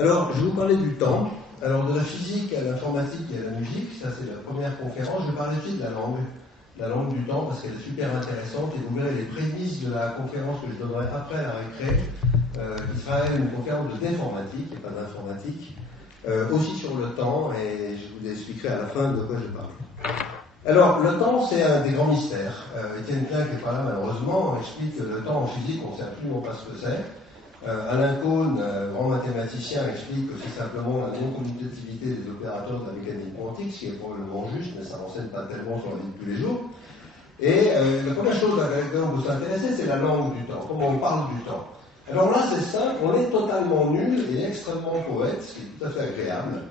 Alors, je vais vous parler du temps. Alors, de la physique à l'informatique et à la musique, ça c'est la première conférence. Je vais parler aussi de la langue du temps, parce qu'elle est super intéressante, et vous verrez les prémices de la conférence que je donnerai après la récré, qui sera une conférence d'informatique, et pas d'informatique, aussi sur le temps, et je vous expliquerai à la fin de quoi je parle. Alors, le temps, c'est un des grands mystères. Étienne Klein, qui n'est pas là malheureusement, explique que le temps en physique, on ne sait absolument pas ce que c'est. Alain Kohn, grand mathématicien, explique que c'est simplement la non-commutativité des opérateurs de la mécanique quantique, ce qui est probablement juste, mais ça n'enseigne pas tellement sur la vie de tous les jours. Et la première chose à laquelle on peut s'intéresser, c'est la langue du temps, comment on parle du temps. Alors là, c'est simple, on est totalement nul et extrêmement poète, ce qui est tout à fait agréable.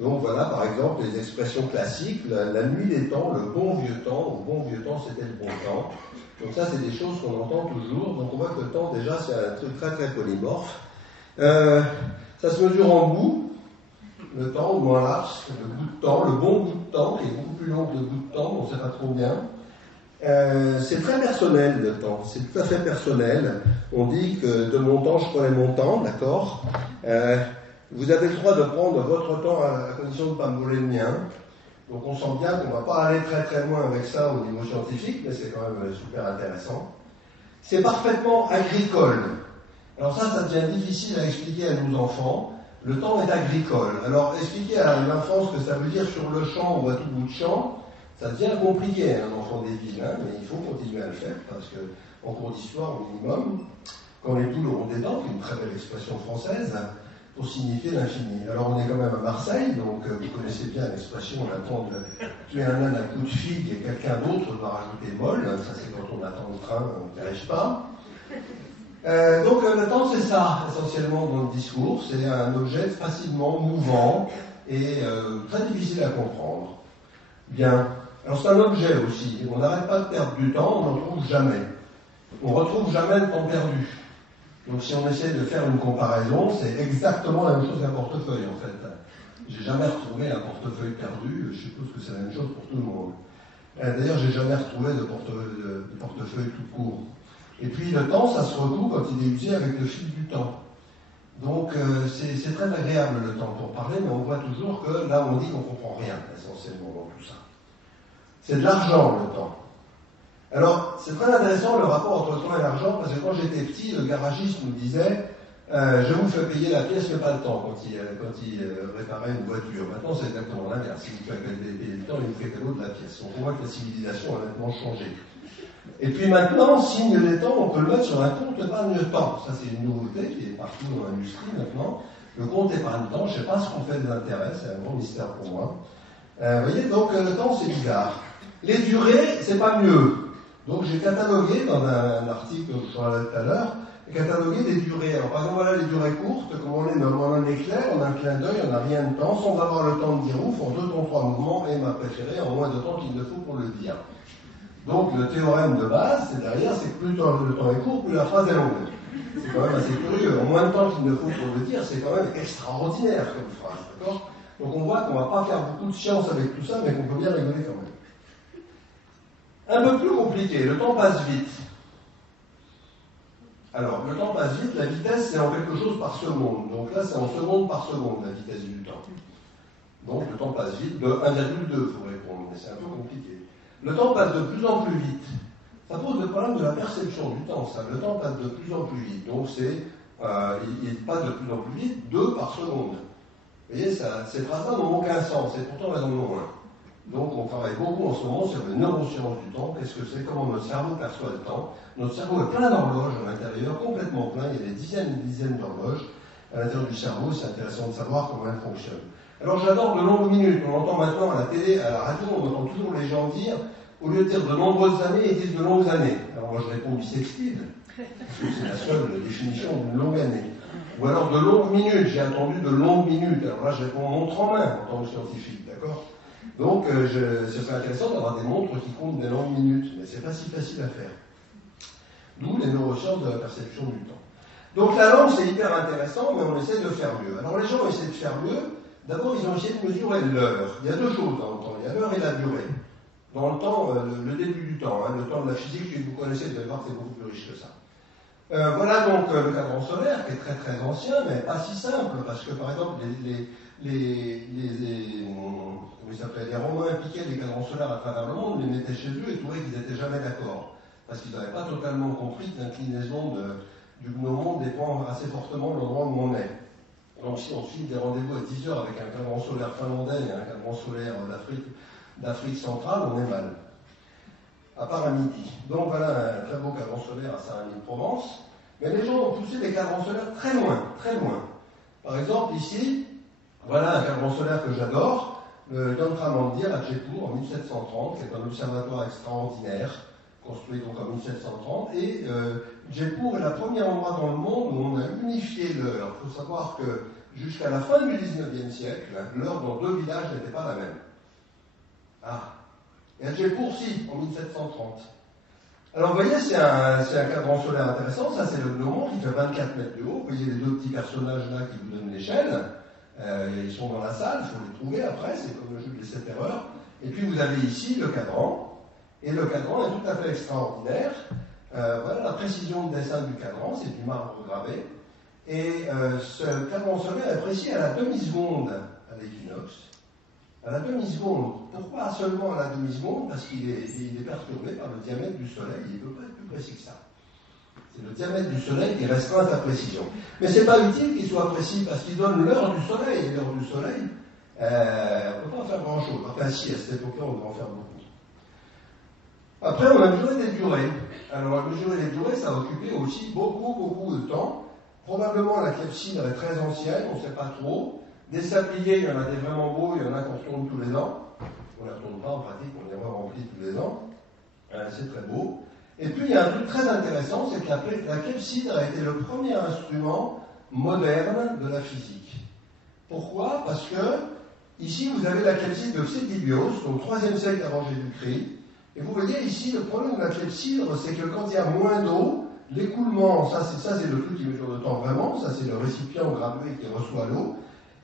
Donc voilà, par exemple, les expressions classiques, la nuit des temps, le bon vieux temps, c'était le bon temps. Donc ça, c'est des choses qu'on entend toujours. Donc on voit que le temps, déjà, c'est un truc très très polymorphe. Ça se mesure en bout, le temps, ou en laps, le bout de temps, le bon bout de temps, qui est beaucoup plus long que le bout de temps, on ne sait pas trop bien. C'est très personnel, le temps, c'est tout à fait personnel. On dit que de mon temps, je connais mon temps, d'accord. Vous avez le droit de prendre votre temps à condition de ne pas me voler le mien. Donc on sent bien qu'on ne va pas aller très très loin avec ça au niveau scientifique, mais c'est quand même super intéressant. C'est parfaitement agricole. Alors ça devient difficile à expliquer à nos enfants. Le temps est agricole. Alors expliquer à l'enfant ce que ça veut dire sur le champ ou à tout bout de champ, ça devient compliqué, un enfant des villes, hein, mais il faut continuer à le faire, parce qu'en cours d'histoire au minimum, quand les poules auront des dents, qui est une très belle expression française, pour signifier l'infini. Alors on est quand même à Marseille, donc vous connaissez bien l'expression on attend de tuer un âne à coup de figue et quelqu'un d'autre doit rajouter molle, ça c'est quand on attend le train, on n'y arrive pas. Donc le temps c'est ça, essentiellement dans le discours, c'est un objet facilement mouvant et très difficile à comprendre. Bien, alors c'est un objet aussi, on n'arrête pas de perdre du temps, on n'en trouve jamais. On ne retrouve jamais le temps perdu. Donc si on essaie de faire une comparaison, c'est exactement la même chose qu'un portefeuille en fait. J'ai jamais retrouvé un portefeuille perdu, je suppose que c'est la même chose pour tout le monde. D'ailleurs, j'ai jamais retrouvé de portefeuille tout court. Et puis le temps, ça se retrouve quand il est usé avec le fil du temps. Donc c'est très agréable le temps pour parler, mais on voit toujours que là on dit qu'on ne comprend rien essentiellement dans tout ça. C'est de l'argent le temps. Alors, c'est très intéressant le rapport entre le temps et l'argent, parce que quand j'étais petit, le garagiste nous disait je vous fais payer la pièce, mais pas le temps, quand il réparait une voiture. Maintenant, c'est exactement l'inverse. Si vous faites payer le temps, il vous fait cadeau de la pièce. Donc, on voit que la civilisation a nettement changé. Et puis maintenant, signe des temps, on peut le mettre sur un compte épargne-temps. Ça, c'est une nouveauté qui est partout dans l'industrie maintenant. Le compte épargne-temps, je ne sais pas ce qu'on fait de l'intérêt, c'est un grand mystère pour moi. Vous voyez, donc le temps, c'est bizarre. Les durées, c'est pas mieux. Donc j'ai catalogué dans un article que je parlais tout à l'heure, catalogué des durées. Alors par exemple, voilà les durées courtes, comme on est dans un éclair, on a un clin d'œil, on n'a rien de temps, sans avoir le temps de dire ouf, en 2 temps 3 mouvements, et ma préférée, en moins de temps qu'il ne faut pour le dire. Donc le théorème de base, c'est derrière, c'est que plus le temps est court, plus la phrase est longue. C'est quand même assez curieux. En moins de temps qu'il ne faut pour le dire, c'est quand même extraordinaire comme phrase, d'accord ? Donc on voit qu'on ne va pas faire beaucoup de science avec tout ça, mais qu'on peut bien rigoler quand même. Un peu plus compliqué, le temps passe vite. Alors, le temps passe vite, la vitesse c'est en quelque chose par seconde. Donc là, c'est en seconde par seconde, la vitesse du temps. Donc le temps passe vite, de 1,2, il faut répondre, mais c'est un peu compliqué. Le temps passe de plus en plus vite. Ça pose le problème de la perception du temps, ça. Le temps passe de plus en plus vite. Donc il passe de plus en plus vite, 2 par seconde. Vous voyez, ces phrases-là n'ont aucun sens, et pourtant elles en ont un. Donc on travaille beaucoup en ce moment sur les neurosciences du temps, qu'est-ce que c'est, comment notre cerveau perçoit le temps. Notre cerveau est plein d'horloges à l'intérieur, complètement plein, il y a des dizaines et des dizaines d'horloges à l'intérieur du cerveau, c'est intéressant de savoir comment elles fonctionnent. Alors j'adore de longues minutes, on entend maintenant à la télé, à la radio, on entend toujours les gens dire, au lieu de dire de nombreuses années, ils disent de longues années. Alors moi je réponds bissextile, parce que c'est la seule définition d'une longue année. Ou alors de longues minutes, j'ai attendu de longues minutes, alors là je réponds montre en main en tant que scientifique, d'accord ? Donc, ce serait intéressant d'avoir des montres qui comptent des longues minutes, mais c'est pas si facile à faire. D'où les neurosciences de la perception du temps. Donc, la langue, c'est hyper intéressant, mais on essaie de faire mieux. Alors, les gens essaient de faire mieux. D'abord, ils ont essayé de mesurer l'heure. Il y a 2 choses dans le temps. Il y a l'heure et la durée. Dans le temps, le début du temps, le temps de la physique, que vous connaissez, vous allez voir que c'est beaucoup plus riche que ça. Voilà donc le cadran solaire qui est très très ancien, mais pas si simple, parce que par exemple comment il s'appelait, les Romains piquaient les cadrans solaires à travers le monde, les mettaient chez eux et trouvaient qu'ils n'étaient jamais d'accord, parce qu'ils n'avaient pas totalement compris que l'inclinaison du monde dépend assez fortement de l'endroit où on est. Donc si on suit des rendez-vous à 10 heures avec un cadran solaire finlandais et un cadran solaire d'Afrique centrale, on est mal. À part à midi. Donc voilà un très beau cadran solaire à Saint-Rémy-de-Provence. Mais les gens ont poussé des cadrans solaires très loin, très loin. Par exemple, ici, voilà un cadran solaire que j'adore, le Yantramandir à Jaipur en 1730, qui est un observatoire extraordinaire, construit donc en 1730. Et Jaipur est le premier endroit dans le monde où on a unifié l'heure. Il faut savoir que jusqu'à la fin du 19e siècle, l'heure dans deux villages n'était pas la même. Ah. Et à Jaipur, si, en 1730. Alors, vous voyez, c'est un cadran solaire intéressant. Ça, c'est le gnomon qui fait 24 mètres de haut. Vous voyez les deux petits personnages là qui vous donnent l'échelle. Ils sont dans la salle, il faut les trouver après. C'est comme le jeu des 7 erreurs. Et puis, vous avez ici le cadran. Et le cadran est tout à fait extraordinaire. Voilà la précision de dessin du cadran. C'est du marbre gravé. Et ce cadran solaire est précis à la demi-seconde à l'équinoxe. À la demi-seconde. Pourquoi seulement à la demi-seconde? Parce qu'il est perturbé par le diamètre du Soleil. Il ne peut pas être plus précis que ça. C'est le diamètre du Soleil qui restreint sa précision. Mais ce n'est pas utile qu'il soit précis parce qu'il donne l'heure du Soleil. Et l'heure du Soleil, on ne peut pas en faire grand-chose. Enfin si, à cette époque-là, on doit en faire beaucoup. Après, on a mesuré des durées. Alors, mesurer les durées, ça a occupé aussi beaucoup de temps. Probablement, la clepsydre est très ancienne, on ne sait pas trop. Des sabliers, il y en a des vraiment beaux, il y en a qu'on retourne tous les ans. On ne les retourne pas en pratique, on les remplit tous les ans. C'est très beau. Et puis il y a un truc très intéressant, c'est que la clepsydre a été le premier instrument moderne de la physique. Pourquoi? Parce que ici vous avez la clepsydre de Ctesibios, donc 3e siècle avant Jésus-Christ. Et vous voyez ici, le problème de la clepsydre, c'est que quand il y a moins d'eau, l'écoulement, ça c'est le truc qui mesure le temps vraiment, ça c'est le récipient gradué qui reçoit l'eau.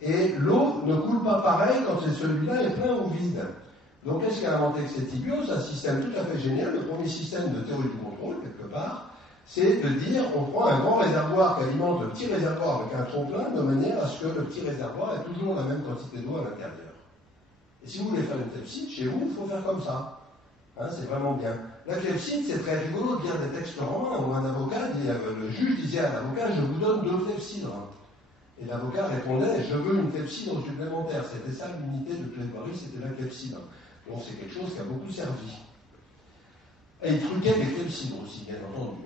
Et l'eau ne coule pas pareil quand celui-là est plein ou vide. Donc qu'est-ce qu'a inventé Ctesibios? Un système tout à fait génial, le premier système de théorie du contrôle, quelque part, c'est de dire on prend un grand réservoir qui alimente le petit réservoir avec un trop-plein, de manière à ce que le petit réservoir ait toujours la même quantité d'eau à l'intérieur. Et si vous voulez faire une clepsydre, chez vous, il faut faire comme ça. C'est vraiment bien. La clepsydre, c'est très rigolo de lire des textes romains où un avocat, le juge disait à l'avocat, je vous donne 2 clepsydres. Et l'avocat répondait, je veux une clepsydre supplémentaire. C'était ça l'unité de plaidoirie, c'était la clepsydre. Donc c'est quelque chose qui a beaucoup servi. Et il truquait les clepsydres aussi, bien entendu.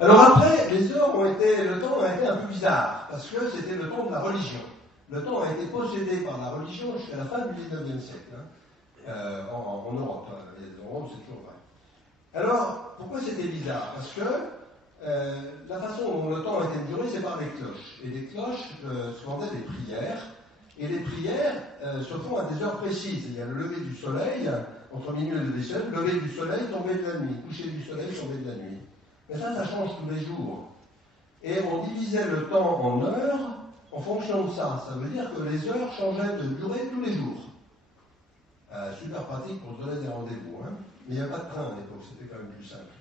Alors après, le temps a été un peu bizarre, parce que c'était le temps de la religion. Le temps a été possédé par la religion jusqu'à la fin du 19e siècle. En Europe. En Europe, c'est toujours vrai. Alors, pourquoi c'était bizarre? Parce que la façon dont le temps a été mesuré, c'est par les cloches. Et les cloches scandaient des prières. Et les prières se font à des heures précises. Il y a le lever du soleil, entre minuit et le lever du soleil, lever du soleil, tomber de la nuit, coucher du soleil, tomber de la nuit. Mais ça change tous les jours. Et on divisait le temps en heures en fonction de ça. Ça veut dire que les heures changeaient de durée tous les jours. Super pratique pour donner des rendez-vous. Mais il n'y a pas de train à l'époque, c'était quand même plus simple.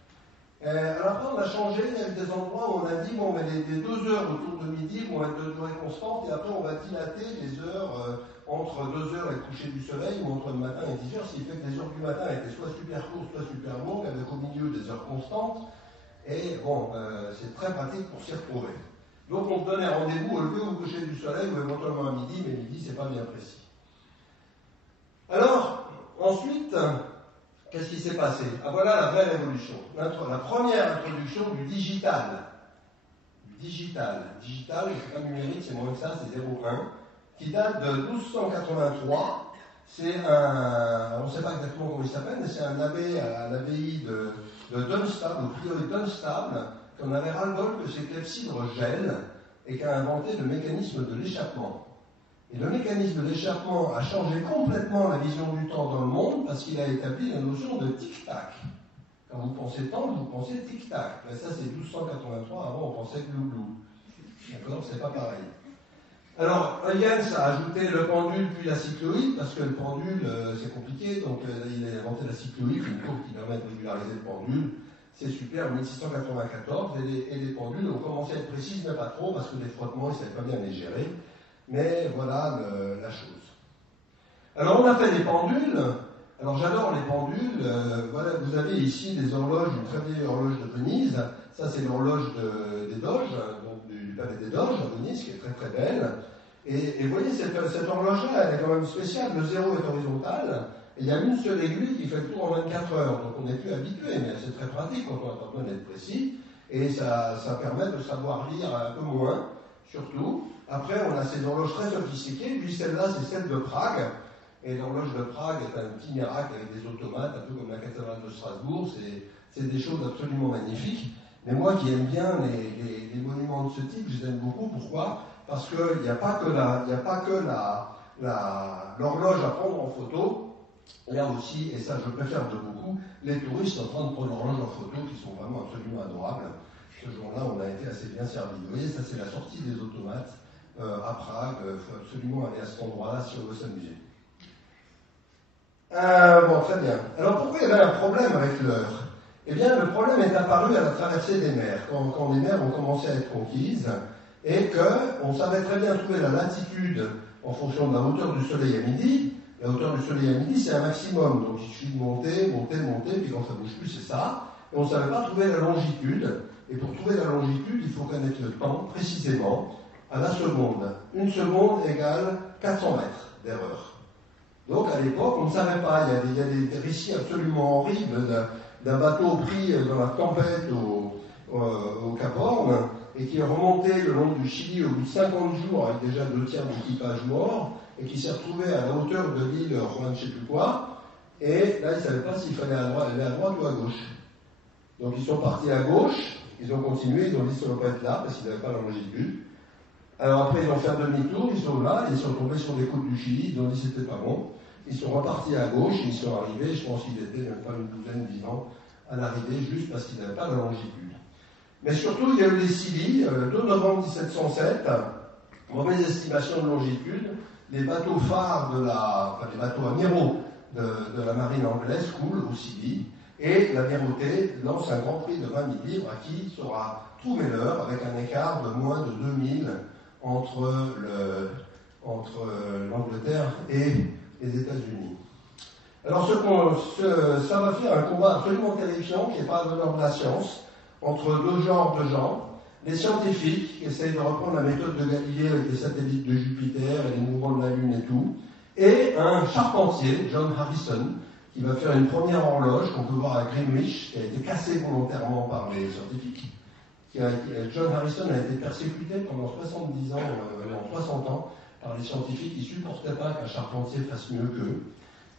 Alors après, on a changé, il y a eu des endroits où on a dit, bon, mais les 2 heures autour de midi vont être de durée constante, et après on va dilater les heures entre 2 heures et le coucher du soleil, ou entre le matin et 10 heures, ce qui fait que les heures du matin étaient soit super courtes, soit super longues, avec au milieu des heures constantes, et bon, c'est très pratique pour s'y retrouver. Donc on donnait rendez-vous au lever ou au coucher du soleil, ou éventuellement à midi, mais midi, c'est pas bien précis. Alors, ensuite, qu'est-ce qui s'est passé? Voilà la vraie révolution. La première introduction du digital. Digital, c'est pas numérique, c'est moins que ça, c'est 0,1, qui date de 1283. C'est on ne sait pas exactement comment il s'appelle, mais c'est un abbé à l'abbaye de Dunstable, au prieuré Dunstable, qu'on avait ras-le-bol que ces clepsydres gèlent et qui a inventé le mécanisme de l'échappement. Et le mécanisme de l'échappement a changé complètement la vision du temps dans le monde parce qu'il a établi la notion de tic-tac. Quand vous pensez temps, vous pensez tic-tac. Mais ça, c'est 1283. Avant, on pensait glou-glou. D'accord? C'est pas pareil. Alors, Huygens a ajouté le pendule puis la cycloïde parce que le pendule, c'est compliqué. Donc, il a inventé la cycloïde, une courbe qui permet de régulariser le pendule. c'est super, en 1694, et les pendules ont commencé à être précises, mais pas trop, parce que les frottements, ils ne savaient pas bien les gérer. Mais voilà la chose. Alors on a fait des pendules. Alors j'adore les pendules. Voilà, vous avez ici des horloges, une très vieille horloge de Venise. Ça c'est l'horloge des Doges, donc du palais des Doges à Venise, qui est très très belle. Et vous voyez, cette horloge-là, elle est quand même spéciale. Le zéro est horizontal. Et il y a une seule aiguille qui fait le tour en 24 heures. Donc on n'est plus habitué, mais c'est très pratique quand on a besoin d'être précis. Et ça permet de savoir lire un peu moins, surtout. Après, on a ces horloges très sophistiquées. Puis celle-là, c'est celle de Prague. Et l'horloge de Prague est un petit miracle avec des automates, un peu comme la cathédrale de Strasbourg. C'est des choses absolument magnifiques. Mais moi qui aime bien les monuments de ce type, je les aime beaucoup. Pourquoi ? Parce qu'il n'y a pas que l'horloge à prendre en photo. Il y a aussi, et ça je préfère de beaucoup, les touristes en train de prendre l'horloge en photo qui sont vraiment absolument adorables. Ce jour-là, on a été assez bien servi. Vous voyez, ça c'est la sortie des automates à Prague. Il faut absolument aller à cet endroit-là si on veut s'amuser. Bon, très bien. Alors pourquoi il y avait un problème avec l'heure ? Eh bien, le problème est apparu à la traversée des mers, quand les mers ont commencé à être conquises, et qu'on savait très bien trouver la latitude en fonction de la hauteur du soleil à midi. La hauteur du soleil à midi, c'est un maximum, donc il suffit de monter, puis quand ça bouge plus, c'est ça. Et on ne savait pas trouver la longitude, et pour trouver la longitude, il faut connaître le temps, précisément, à la seconde. Une seconde égale 400 mètres d'erreur. Donc à l'époque, on ne savait pas, il y a des récits absolument horribles d'un bateau pris dans la tempête au Cap Horn, et qui est remonté le long du Chili au bout de 50 jours avec déjà 2 tiers de l'équipage mort, et qui s'est retrouvé à la hauteur de l'île Juan je ne sais plus quoi, et là ils ne savaient pas s'il fallait aller à droite ou à gauche. Donc ils sont partis à gauche, ils ont continué, ils ont dit ça ne va pas être là, parce qu'ils n'avaient pas la longitude. Alors après ils ont fait un demi-tour, ils sont là, ils sont tombés sur les côtes du Chili, ils ont dit c'était pas bon. Ils sont repartis à gauche, ils sont arrivés, je pense qu'ils étaient même pas une douzaine vivants à l'arrivée, juste parce qu'ils n'avaient pas la longitude. Mais surtout, il y a eu les Scilly, 2 novembre 1707, mauvaise estimation de longitude, les bateaux phares les bateaux amiraux de la marine anglaise coulent au Scilly, et l'amirauté lance un grand prix de 20 000 livres à qui saura trouver l'heure avec un écart de moins de 2000 entre l'Angleterre et les États-Unis. Alors ça va faire un combat absolument terrifiant qui n'est pas de l'ordre de la science, entre 2 genres de gens, les scientifiques qui essayent de reprendre la méthode de Galilée avec les satellites de Jupiter et les mouvements de la Lune et tout, et un charpentier, John Harrison, qui va faire une première horloge qu'on peut voir à Greenwich, qui a été cassée volontairement par les scientifiques. John Harrison a été persécuté pendant 70 ans, 60 ans, par les scientifiques qui ne supportaient pas qu'un charpentier fasse mieux qu'eux.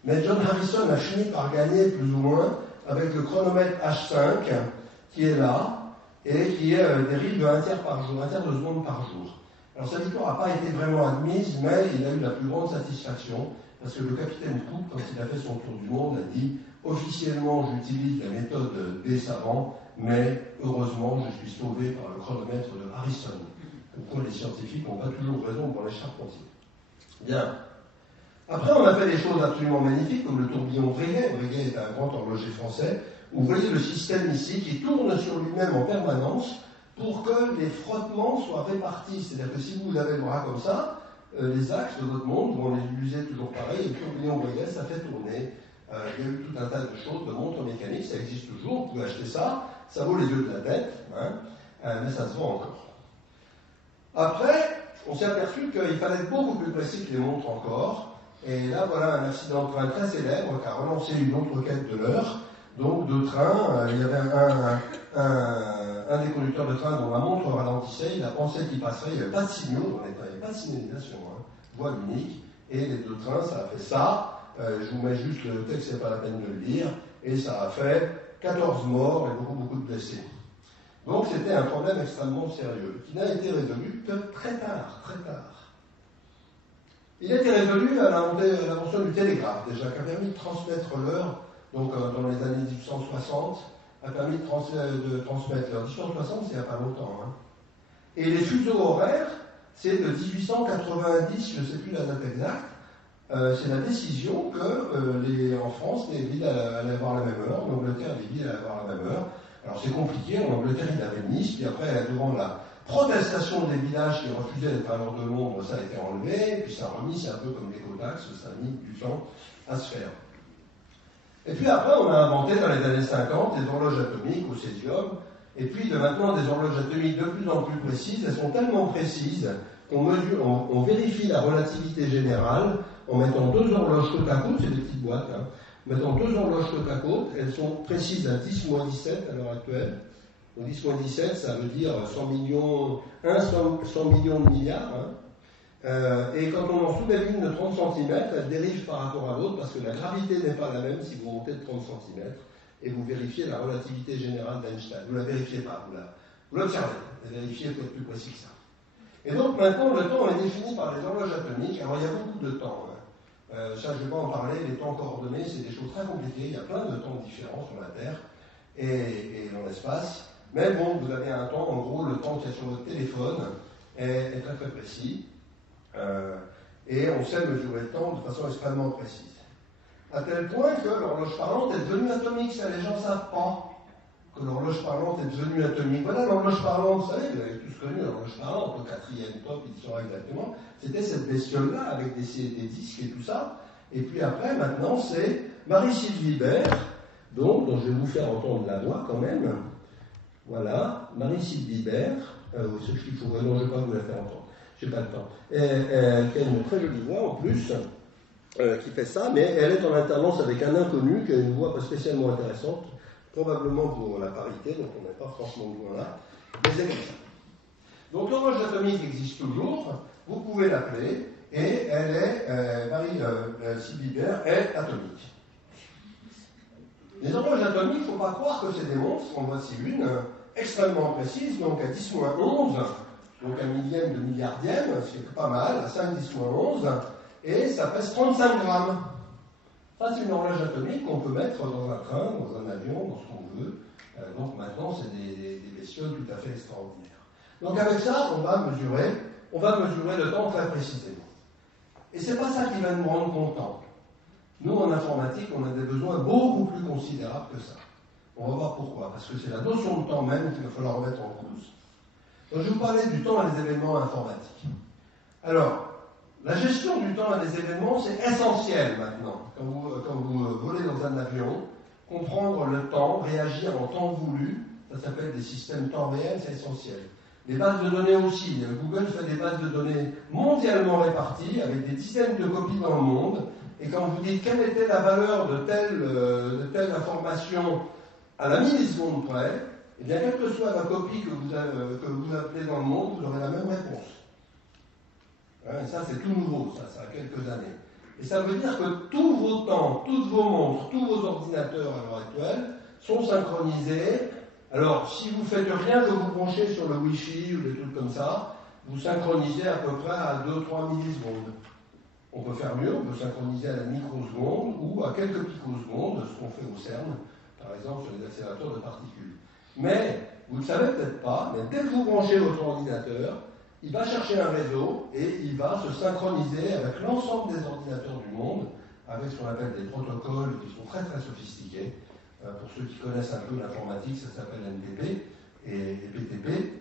Mais John Harrison a fini par gagner plus ou moins avec le chronomètre H5 qui est là et qui dérive de 1 tiers par jour, 1 tiers de seconde par jour. Alors sa victoire n'a pas été vraiment admise, mais il a eu la plus grande satisfaction parce que le capitaine Cook, quand il a fait son tour du monde, a dit « Officiellement, j'utilise la méthode des savants, mais heureusement, je suis sauvé par le chronomètre de Harrison. » Pourquoi les scientifiques n'ont pas toujours raison pour les charpentiers. Bien. Après, on a fait des choses absolument magnifiques, comme le tourbillon Breguet. Breguet est un grand horloger français. Vous voyez le système ici qui tourne sur lui-même en permanence pour que les frottements soient répartis. C'est-à-dire que si vous avez le bras comme ça, les axes de votre montre vont les utiliser toujours pareil. Et le tourbillon Breguet, ça fait tourner. Il y a eu tout un tas de choses, de montres mécaniques, ça existe toujours. Vous pouvez acheter ça. Ça vaut les yeux de la tête, mais ça se vend encore. Après, on s'est aperçu qu'il fallait être beaucoup plus précis que les montres encore. Et là, voilà un accident de train très célèbre qui a relancé une autre quête de l'heure. Donc, de train, il y avait un des conducteurs de train dont la montre ralentissait, il a pensé qu'il passerait, il n'y avait pas de signaux, il n'y avait pas de signalisation, voie unique. Et les 2 trains, ça a fait ça. Je vous mets juste le texte, c'est pas la peine de le lire. Et ça a fait 14 morts et beaucoup de blessés. Donc c'était un problème extrêmement sérieux, qui n'a été résolu que très tard. Il a été résolu à l'invention du télégraphe, déjà, qui a permis de transmettre l'heure, donc dans les années 1860, a permis de transmettre l'heure. 1860, c'est il n'y a pas longtemps. Et les fuseaux horaires, c'est de 1890, je ne sais plus la date exacte, c'est la décision que en France, les villes allaient avoir la même heure, en Angleterre, les villes allaient avoir la même heure. Alors c'est compliqué, en Angleterre il avait Nice, puis après devant la protestation des villages qui refusaient d'être à l'heure de Londres, ça a été enlevé, puis ça a remis, c'est un peu comme l'écotaxe, ça a mis du temps à se faire. Et puis après on a inventé dans les années 50 des horloges atomiques au césium, et puis de maintenant des horloges atomiques de plus en plus précises, elles sont tellement précises on vérifie la relativité générale en mettant deux horloges côte à côte, c'est des petites boîtes, hein. En mettant deux horloges côte à côte, elles sont précises à 10-17 à l'heure actuelle. Donc 10-17, ça veut dire 100 millions de milliards. Hein. Et quand on en soulève une de 30 cm, elle dérive par rapport à l'autre parce que la gravité n'est pas la même si vous montez de 30 cm et vous vérifiez la relativité générale d'Einstein. Vous ne la vérifiez pas, vous l'observez. La vérifiez pour être plus précis que ça. Et donc maintenant, le temps est défini par les horloges atomiques. Alors il y a beaucoup de temps. Hein. Ça, je ne vais pas en parler. Les temps coordonnés, c'est des choses très compliquées. Il y a plein de temps différents sur la Terre et dans l'espace. Mais bon, vous avez un temps, en gros, le temps qu'il y a sur votre téléphone est très très précis. Et on sait mesurer le temps de façon extrêmement précise. À tel point que l'horloge parlante est devenue atomique. Ça, les gens ne savent pas que l'horloge parlante est devenue atomique. Voilà l'horloge parlante, vous savez, vous avez tous connu l'horloge parlante, le quatrième top, il sera exactement. C'était cette bestiole-là avec des disques et tout ça. Et puis après, maintenant, c'est Marie-Sylvie Bert, dont je vais vous faire entendre la voix quand même. Voilà, Marie-Sylvie Bert, ce qu'il faut, non, je ne vais pas vous la faire entendre, j'ai pas le temps. Qui a une très jolie voix en plus, qui fait ça, mais elle est en alternance avec un inconnu qui a une voix pas spécialement intéressante, probablement pour la parité, donc on n'est pas franchement loin là, mais c'est comme ça. Donc l'horloge atomique existe toujours, vous pouvez l'appeler, et elle est, Marie-Sylvie Bert est atomique. Les horloges atomiques, il ne faut pas croire que c'est des monstres, en voici une, extrêmement précise, donc à 10-11, donc un millième de milliardième, ce qui est pas mal, à 5-10-11, et ça pèse 35 grammes. Ça, c'est une horloge atomique qu'on peut mettre dans un train, dans un avion, dans ce qu'on veut. Donc maintenant, c'est des bestioles tout à fait extraordinaires. Donc avec ça, on va mesurer le temps très précisément. Et c'est pas ça qui va nous rendre contents. Nous, en informatique, on a des besoins beaucoup plus considérables que ça. On va voir pourquoi. Parce que c'est la notion de temps même qu'il va falloir remettre en cause. Donc je vais vous parler du temps et des événements informatiques. Alors, la gestion du temps et des événements, c'est essentiel maintenant. Quand vous volez dans un avion, comprendre le temps, réagir en temps voulu, ça s'appelle des systèmes temps réel, c'est essentiel. Les bases de données aussi. Google fait des bases de données mondialement réparties, avec des dizaines de copies dans le monde. Et quand vous dites quelle était la valeur de telle information à la milliseconde près, eh bien, quelle que soit la copie que vous appelez dans le monde, vous aurez la même réponse. Et ça, c'est tout nouveau, ça a quelques années. Et ça veut dire que tous vos temps, toutes vos montres, tous vos ordinateurs à l'heure actuelle sont synchronisés. Alors, si vous faites rien que vous branchez sur le Wi-Fi ou des trucs comme ça, vous synchronisez à peu près à 2-3 millisecondes. On peut faire mieux, on peut synchroniser à la microseconde ou à quelques picosecondes, ce qu'on fait au CERN, par exemple sur les accélérateurs de particules. Mais, vous ne le savez peut-être pas, mais dès que vous branchez votre ordinateur, il va chercher un réseau et il va se synchroniser avec l'ensemble des ordinateurs du monde, avec ce qu'on appelle des protocoles qui sont très très sophistiqués. Pour ceux qui connaissent un peu l'informatique, ça s'appelle NTP et PTP.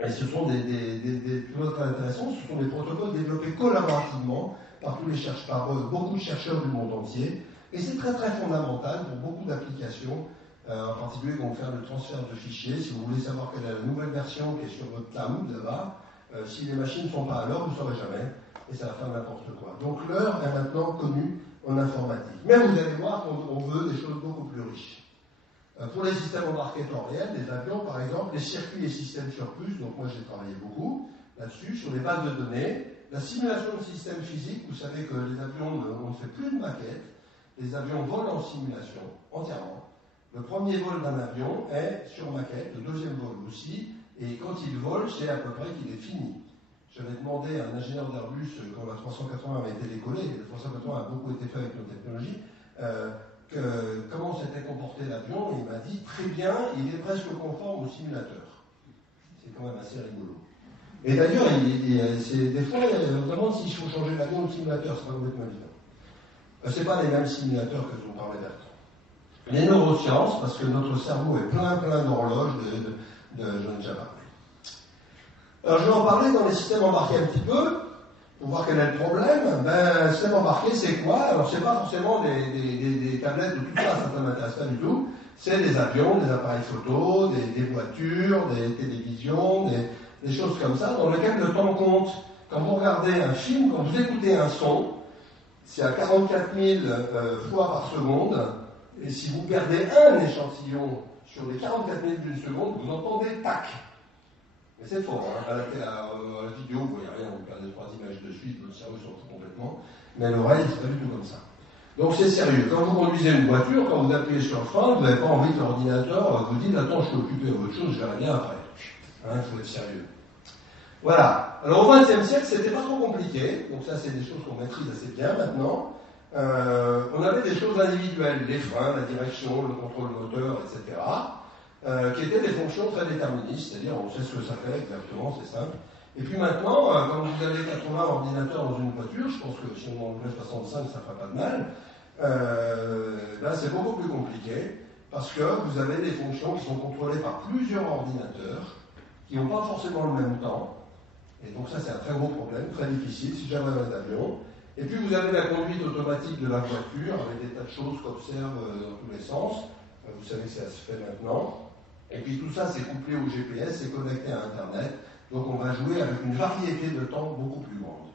Et ce sont des très intéressants, ce sont des protocoles développés collaborativement par beaucoup de chercheurs du monde entier. Et c'est très très fondamental pour beaucoup d'applications, en particulier quand on fait le transfert de fichiers. Si vous voulez savoir quelle est la nouvelle version qui est sur votre cloud là-bas, si les machines ne sont pas à l'heure, vous ne saurez jamais. Et ça va faire n'importe quoi. Donc l'heure est maintenant connue en informatique. Mais vous allez voir qu'on veut des choses beaucoup plus riches. Pour les systèmes embarqués temps réel, les avions par exemple, les circuits et systèmes sur puce, donc moi j'ai travaillé beaucoup là-dessus, sur les bases de données, la simulation de systèmes physiques, vous savez que les avions, on ne fait plus de maquettes, les avions volent en simulation, entièrement. Le premier vol d'un avion est sur maquette, le deuxième vol aussi, et quand il vole, c'est à peu près qu'il est fini. J'avais demandé à un ingénieur d'Airbus, quand la 380 avait été décollée, la 380 a beaucoup été fait avec nos technologies, comment s'était comporté l'avion, et il m'a dit très bien, il est presque conforme au simulateur. C'est quand même assez rigolo. Et d'ailleurs, des fois, on me demande s'il faut changer l'avion ou le simulateur, c'est pas complètement évident. C'est pas les mêmes simulateurs que je vous parlais Bertrand. Les neurosciences, parce que notre cerveau est plein d'horloges, j'en ai déjà parlé. Alors je vais en parler dans les systèmes embarqués un petit peu, pour voir quel est le problème. Le système embarqué, c'est quoi? Alors c'est pas forcément des tablettes ou tout ça, ça ne m'intéresse pas du tout. C'est des avions, des appareils photo, des voitures, des télévisions, des choses comme ça, dans lesquelles le temps compte. Quand vous regardez un film, quand vous écoutez un son, c'est à 44 000 fois par seconde, et si vous perdez un échantillon sur les 44 000 d'une seconde, vous entendez tac. Mais c'est fort, hein. À la vidéo, vous voyez rien, vous perdez 3 images de suite, votre cerveau s'en fout complètement, mais l'oreille, c'est pas du tout comme ça. Donc c'est sérieux. Quand vous conduisez une voiture, quand vous appuyez sur le frein, vous n'avez pas envie que l'ordinateur vous dise « Attends, je suis occupé à autre chose, je verrai bien après. » Il faut être sérieux. Voilà. Alors au XXe siècle, c'était pas trop compliqué, donc ça c'est des choses qu'on maîtrise assez bien maintenant. On avait des choses individuelles, les freins, la direction, le contrôle moteur, etc., qui étaient des fonctions très déterministes, c'est-à-dire on sait ce que ça fait exactement, c'est simple. Et puis maintenant, quand vous avez 80 ordinateurs dans une voiture, je pense que si on en enlevait 65, ça ne fera pas de mal, c'est beaucoup plus compliqué, parce que vous avez des fonctions qui sont contrôlées par plusieurs ordinateurs, qui n'ont pas forcément le même temps, et donc ça c'est un très gros problème, très difficile, si jamais un avion. Et puis vous avez la conduite automatique de la voiture, avec des tas de choses qu'observe dans tous les sens, vous savez que ça se fait maintenant. Et puis tout ça, c'est couplé au GPS, c'est connecté à Internet. Donc on va jouer avec une variété de temps beaucoup plus grande.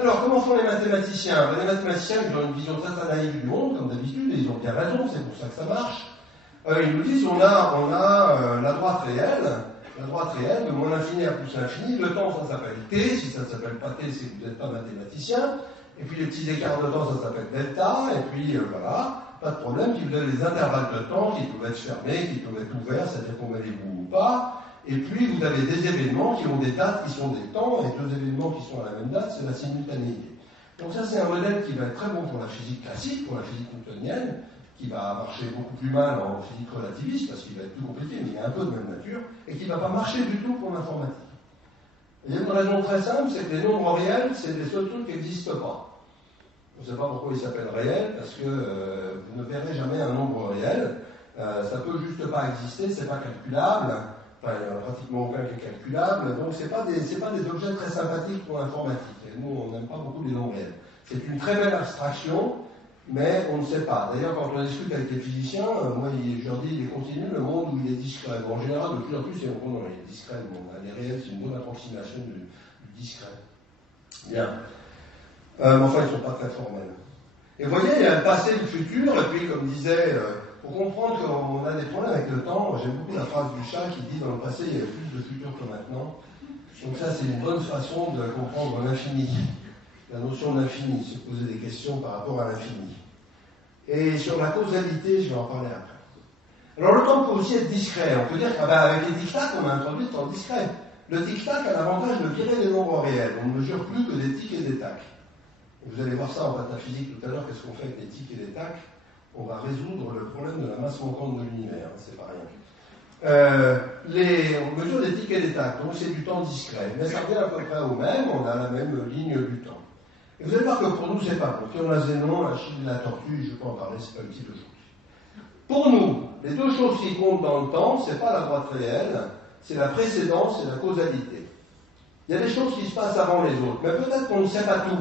Alors, comment font les mathématiciens? Les mathématiciens, ils ont une vision très naïve du monde, comme d'habitude, et ils ont bien raison, c'est pour ça que ça marche. Ils nous disent, on a la droite réelle, de moins l'infini à plus l'infini. Le temps, ça s'appelle t. Si ça ne s'appelle pas t, c'est que vous n'êtes pas mathématicien. Et puis les petits écarts de temps, ça s'appelle delta. Et puis voilà. Pas de problème, qui vous donne les intervalles de temps qui peuvent être fermés, qui peuvent être ouverts, c'est-à-dire qu'on met les bouts ou pas. Et puis vous avez des événements qui ont des dates qui sont des temps, et deux événements qui sont à la même date, c'est la simultanéité. Donc ça c'est un modèle qui va être très bon pour la physique classique, pour la physique newtonienne, qui va marcher beaucoup plus mal en physique relativiste, parce qu'il va être plus compliqué, mais il est un peu de même nature, et qui ne va pas marcher du tout pour l'informatique. Il y a une raison très simple, c'est que les nombres réels, c'est les seuls trucs qui n'existent pas. Je ne sais pas pourquoi il s'appelle réel, parce que vous ne verrez jamais un nombre réel. Ça ne peut juste pas exister, c'est pas calculable. Enfin, il n'y en a pratiquement aucun qui est calculable. Donc, c'est pas des objets très sympathiques pour l'informatique. Et nous, on n'aime pas beaucoup les nombres réels. C'est une très belle abstraction, mais on ne sait pas. D'ailleurs, quand on discute avec les physiciens, moi, je leur dis, il est continu le monde où il est discret. Bon, en général, de plus en plus, c'est au monde où il est discret. Bon, les réels, c'est une bonne approximation du discret. Bien. Mais enfin, ils ne sont pas très formels. Et vous voyez, il y a le passé, le futur, et puis, comme disait, pour comprendre qu'on a des problèmes avec le temps, j'aime beaucoup la phrase du chat qui dit, dans le passé, il y avait plus de futur que maintenant. Donc ça, c'est une bonne façon de comprendre l'infini. La notion d'infini, se poser des questions par rapport à l'infini. Et sur la causalité, je vais en parler après. Alors, le temps peut aussi être discret. On peut dire qu'avec les tic-tac, on a introduit le temps discret. Le tic-tac a l'avantage de virer les nombres réels. On ne mesure plus que des tics et des tacs. Vous allez voir ça en pataphysique tout à l'heure, qu'est-ce qu'on fait avec les tics et les tacs? On va résoudre le problème de la masse manquante de l'univers, c'est pas rien. On mesure des tics et des tacs, donc c'est du temps discret, mais ça revient à peu près au même, on a la même ligne du temps. Et vous allez voir que pour nous, c'est pas bon. Si on a Zénon, la Chine, la tortue, je ne vais pas en parler, c'est pas utile aujourd'hui. Pour nous, les deux choses qui comptent dans le temps, c'est pas la droite réelle, c'est la précédence et la causalité. Il y a des choses qui se passent avant les autres, mais peut-être qu'on ne sait pas tout.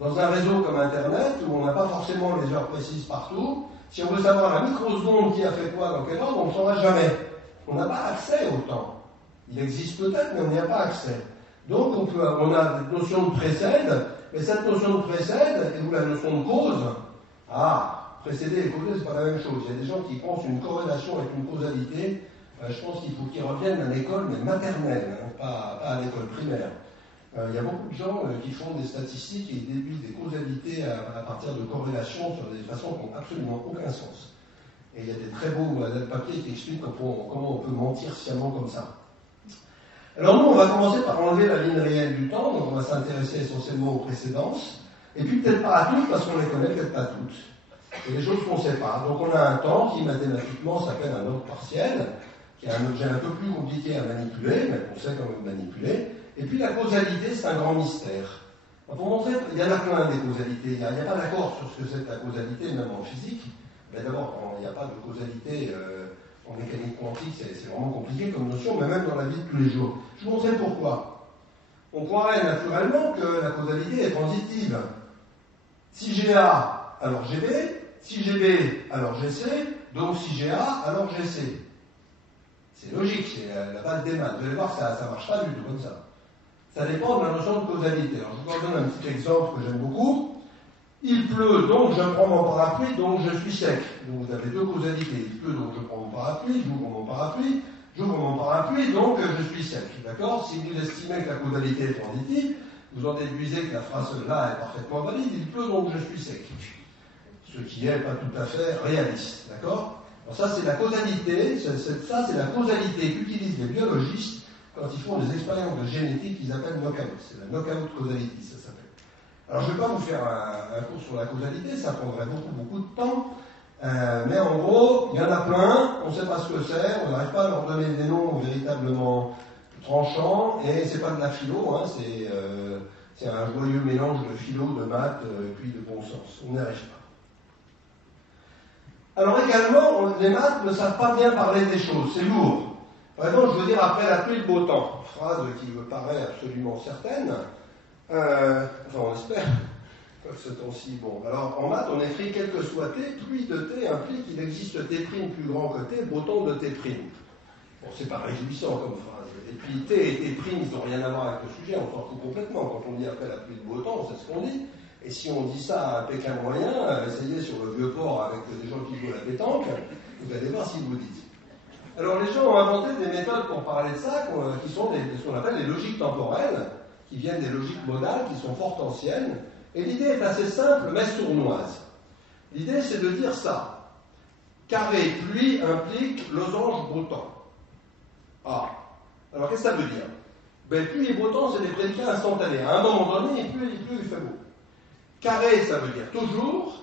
Dans un réseau comme Internet, où on n'a pas forcément les heures précises partout, si on veut savoir la microseconde qui a fait quoi dans quel ordre, on ne saura jamais. On n'a pas accès au temps. Il existe peut-être, mais on n'y a pas accès. Donc on a cette notion de précède, mais cette notion de précède, et ou la notion de cause, précéder et causer, c'est pas la même chose. Il y a des gens qui pensent une corrélation avec une causalité. Je pense qu'il faut qu'ils reviennent à l'école, mais maternelle, pas à l'école primaire. Il y a beaucoup de gens qui font des statistiques et ils déduisent des causalités à partir de corrélations sur des façons qui n'ont absolument aucun sens. Et il y a des très beaux papiers qui expliquent comment on peut mentir sciemment comme ça. Alors nous, on va commencer par enlever la ligne réelle du temps, donc on va s'intéresser essentiellement aux précédences, et puis peut-être pas à toutes, parce qu'on les connaît peut-être pas toutes. C'est des choses qu'on ne sait pas. Donc on a un temps qui mathématiquement s'appelle un ordre partiel, qui est un objet un peu plus compliqué à manipuler, mais qu'on sait quand même manipuler. Et puis la causalité, c'est un grand mystère. Pour montrer, il y en a plein des causalités. Il n'y a pas d'accord sur ce que c'est la causalité, même en physique. Mais d'abord, il n'y a pas de causalité en mécanique quantique, c'est vraiment compliqué comme notion, mais même dans la vie de tous les jours. Je vous montrerai pourquoi. On croirait naturellement que la causalité est transitive. Si j'ai A, alors j'ai B. Si j'ai B, alors j'ai C. Donc si j'ai A, alors j'ai C. C'est logique, c'est la base des maths. Vous allez voir, ça ne marche pas du tout comme ça. Ça dépend de la notion de causalité. Alors, je vous donne un petit exemple que j'aime beaucoup. Il pleut, donc je prends mon parapluie, donc je suis sec. Donc vous avez deux causalités. Il pleut, donc je prends mon parapluie, j'ouvre mon parapluie, donc je suis sec. D'accord? Si vous estimez que la causalité est transitive, vous en déduisez que la phrase là est parfaitement valide. Il pleut, donc je suis sec. Ce qui n'est pas tout à fait réaliste. D'accord? Alors ça, c'est la causalité. Ça, c'est la causalité qu'utilisent les biologistes quand ils font des expériences de génétique qu'ils appellent knockout. C'est la knockout causalité, ça s'appelle. Alors je ne vais pas vous faire un cours sur la causalité, ça prendrait beaucoup de temps. Mais en gros, il y en a plein, on ne sait pas ce que c'est, on n'arrive pas à leur donner des noms véritablement tranchants, et c'est pas de la philo, hein, c'est un joyeux mélange de philo, de maths, puis de bon sens. On n'y arrive pas. Alors également, les maths ne savent pas bien parler des choses, c'est lourd. Par exemple, je veux dire après la pluie, le beau temps. Phrase qui me paraît absolument certaine. Enfin, on espère que ce temps-ci. Bon, alors en maths, on écrit quel que soit T, pluie de T implique qu'il existe T' plus grand que T, beau temps de T'. Bon, c'est pas réjouissant comme phrase. Et puis T et T', ils n'ont rien à voir avec le sujet, on s'en fout complètement. Quand on dit après la pluie, le beau temps, c'est ce qu'on dit. Et si on dit ça à Pékin moyen, essayez sur le vieux port avec des gens qui jouent à la pétanque, vous allez voir si vous dites. Alors les gens ont inventé des méthodes pour parler de ça, qui sont ce qu'on appelle les logiques temporelles, qui viennent des logiques modales, qui sont fort anciennes. Et l'idée est assez simple, mais sournoise. L'idée, c'est de dire ça. Carré pluie implique losange beau temps. Ah. Alors qu'est-ce que ça veut dire? Ben, pluie et beau temps, c'est des prédicats instantanés. À un moment donné, il pleut, il fait beau. Carré, ça veut dire toujours.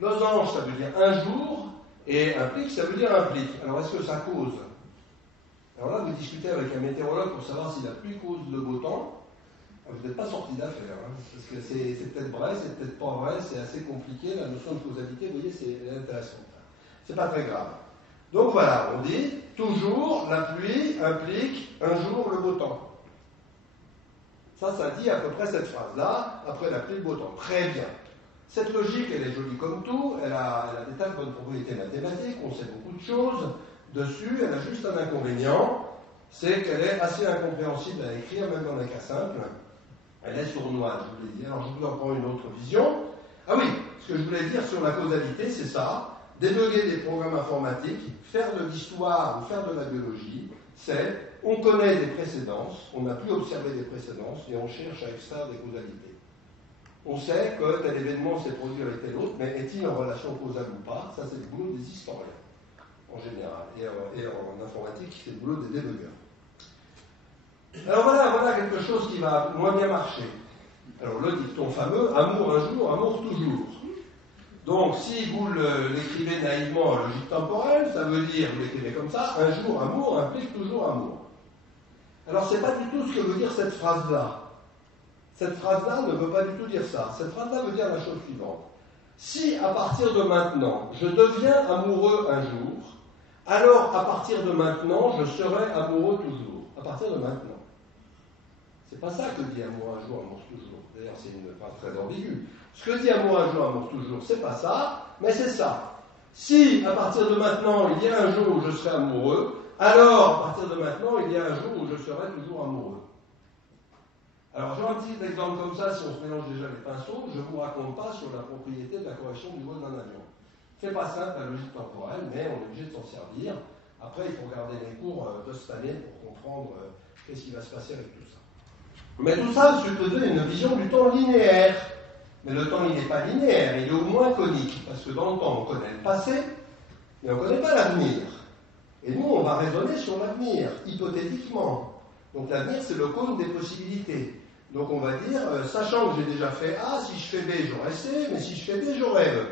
Losange, ça veut dire un jour. Et implique, ça veut dire implique. Alors, est-ce que ça cause? Alors là, vous discutez avec un météorologue pour savoir si la pluie cause le beau temps. Vous n'êtes pas sorti d'affaire, hein, parce que c'est peut-être vrai, c'est peut-être pas vrai, c'est assez compliqué. La notion de causalité, vous voyez, c'est intéressant. C'est pas très grave. Donc voilà, on dit toujours la pluie implique un jour le beau temps. Ça dit à peu près cette phrase-là, après la pluie, le beau temps. Très bien. Cette logique, elle est jolie comme tout, elle a des tas de bonnes propriétés mathématiques, on sait beaucoup de choses dessus, elle a juste un inconvénient, c'est qu'elle est assez incompréhensible à écrire, même dans un cas simple. Elle est sournoise, je vous l'ai dit. Alors je vous en prends une autre vision. Ah oui, ce que je voulais dire sur la causalité, c'est ça. Débugger des programmes informatiques, faire de l'histoire ou faire de la biologie, c'est on connaît des précédences, on a pu observer des précédences et on cherche à extraire des causalités. On sait que tel événement s'est produit avec tel autre, mais est-il en relation causale ou pas? Ça, c'est le boulot des historiens, en général. Et en informatique, c'est le boulot des débuggers. Alors voilà quelque chose qui va moins bien marcher. Alors le dicton fameux, amour un jour, amour toujours. Donc si vous l'écrivez naïvement en logique temporelle, ça veut dire, vous l'écrivez comme ça, un jour amour implique toujours amour. Alors c'est pas du tout ce que veut dire cette phrase-là. Cette phrase-là ne veut pas du tout dire ça. Cette phrase-là veut dire la chose suivante. Si à partir de maintenant, je deviens amoureux un jour, alors à partir de maintenant, je serai amoureux toujours. À partir de maintenant. C'est pas ça que dit amour un jour, amour toujours. D'ailleurs, c'est une phrase très ambiguë. Ce que dit amour un jour, amour toujours, c'est pas ça, mais c'est ça. Si à partir de maintenant, il y a un jour où je serai amoureux, alors à partir de maintenant, il y a un jour où je serai toujours amoureux. Alors, j'ai un petit exemple comme ça, si on se mélange déjà les pinceaux, je ne vous raconte pas sur la propriété de la correction du vol d'un avion. C'est pas simple la logique temporelle, mais on est obligé de s'en servir. Après, il faut regarder les cours de cette année pour comprendre qu'est-ce qui va se passer avec tout ça. Mais tout ça supposait une vision du temps linéaire. Mais le temps, il n'est pas linéaire, il est au moins conique, parce que dans le temps, on connaît le passé, mais on ne connaît pas l'avenir. Et nous, on va raisonner sur l'avenir, hypothétiquement. Donc l'avenir, c'est le cône des possibilités. Donc on va dire, sachant que j'ai déjà fait A, si je fais B, j'aurai C, mais si je fais D, j'aurai E.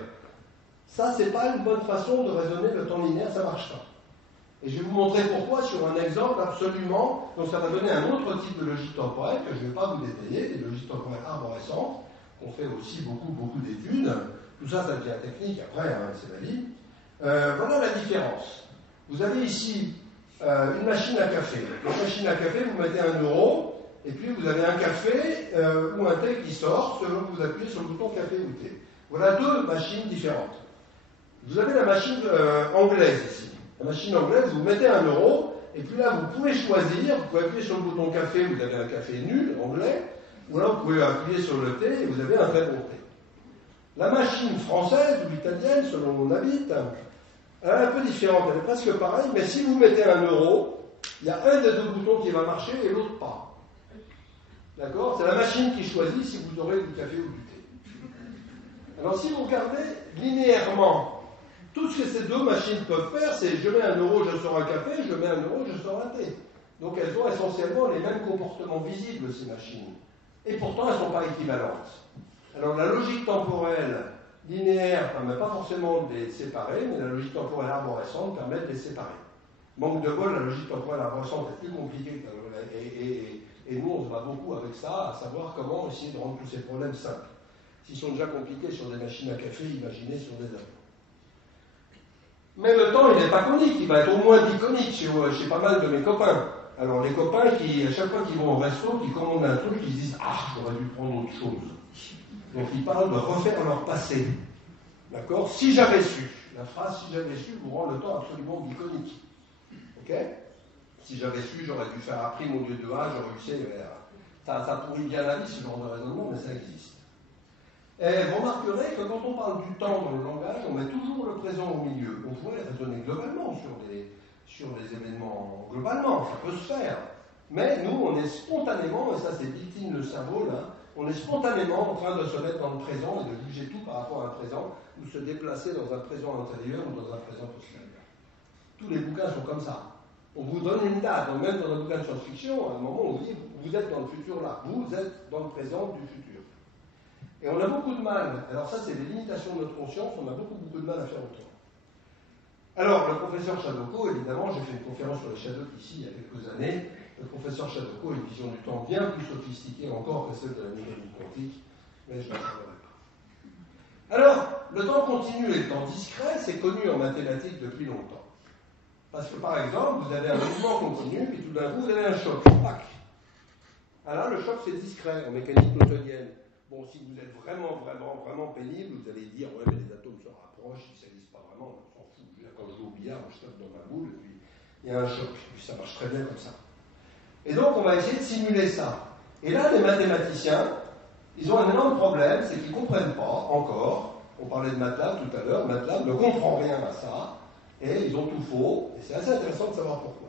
Ça, c'est pas une bonne façon de raisonner le temps linéaire, ça marche pas. Et je vais vous montrer pourquoi sur un exemple absolument, donc ça va donner un autre type de logique temporelle que je ne vais pas vous détailler, des logiques temporelles arborescentes, qu'on fait aussi beaucoup d'études. Tout ça, ça devient technique après, hein, c'est la vie. Voilà la différence. Vous avez ici une machine à café. Une machine à café, vous mettez 1 euro, et puis vous avez un café ou un thé qui sort selon que vous appuyez sur le bouton café ou thé. Voilà deux machines différentes. Vous avez la machine anglaise ici. La machine anglaise, vous mettez 1 euro, et puis là, vous pouvez choisir, vous pouvez appuyer sur le bouton café, vous avez un café nul, anglais, ou là, vous pouvez appuyer sur le thé, et vous avez un très bon thé. La machine française ou italienne, selon où on habite, elle est un peu différente, elle est presque pareille, mais si vous mettez 1 euro, il y a un des deux boutons qui va marcher et l'autre pas. D'accord? C'est la machine qui choisit si vous aurez du café ou du thé. Alors si vous regardez linéairement, tout ce que ces deux machines peuvent faire, c'est je mets 1 euro, je sors un café, je mets 1 euro, je sors un thé. Donc elles ont essentiellement les mêmes comportements visibles, ces machines. Et pourtant, elles ne sont pas équivalentes. Alors la logique temporelle linéaire ne permet pas forcément de les séparer, mais la logique temporelle arborescente permet de les séparer. Manque de bol, la logique temporelle arborescente est plus compliquée, et nous on se bat beaucoup avec ça, à savoir comment essayer de rendre tous ces problèmes simples. S'ils sont déjà compliqués sur des machines à café, imaginez sur des avions. Mais le temps, il n'est pas conique, il va être au moins biconique chez pas mal de mes copains. Alors les copains qui, à chaque fois qu'ils vont au resto, qui commandent un truc, ils disent « Ah, j'aurais dû prendre autre chose ». Donc ils parlent de refaire leur passé. D'accord? Si j'avais su. La phrase « si j'avais su » vous rend le temps absolument biconique. Ok? Si j'avais su, j'aurais dû faire A' au lieu de A, j'aurais eu C. Ça pourrit bien la vie, ce genre de raisonnement, mais ça existe. Et vous remarquerez que quand on parle du temps dans le langage, on met toujours le présent au milieu. On pourrait raisonner globalement sur les événements, globalement, ça peut se faire. Mais nous, on est spontanément, et ça c'est built-in le cerveau là, on est spontanément en train de se mettre dans le présent et de bouger tout par rapport à un présent, ou se déplacer dans un présent antérieur ou dans un présent postérieur. Tous les bouquins sont comme ça. On vous donne une date, donc même dans un bouquin de science-fiction, à un moment on dit vous êtes dans le futur là, vous êtes dans le présent du futur. Et on a beaucoup de mal, alors ça c'est les limitations de notre conscience, on a beaucoup de mal à faire autrement. Alors le professeur Shadoko, évidemment, j'ai fait une conférence sur les Shadok ici il y a quelques années, le professeur Shadoko a une vision du temps bien plus sophistiquée encore que celle de la mécanique quantique, mais je n'en parlerai pas. Alors, le temps continu et le temps discret, c'est connu en mathématiques depuis longtemps. Parce que par exemple, vous avez un mouvement continu, puis tout d'un coup vous avez un choc, pac. Alors le choc c'est discret en mécanique newtonienne. Bon, si vous êtes vraiment pénible, vous allez dire, ouais, mais les atomes se rapprochent, ils ne s'existent pas vraiment, on s'en fout. Quand je joue au billard, je tape dans ma boule, et puis il y a un choc, puis ça marche très bien comme ça. Et donc, on va essayer de simuler ça. Et là, les mathématiciens, ils ont un énorme problème, c'est qu'ils ne comprennent pas encore, on parlait de MATLAB tout à l'heure, MATLAB ne comprend rien à ça, et ils ont tout faux, et c'est assez intéressant de savoir pourquoi.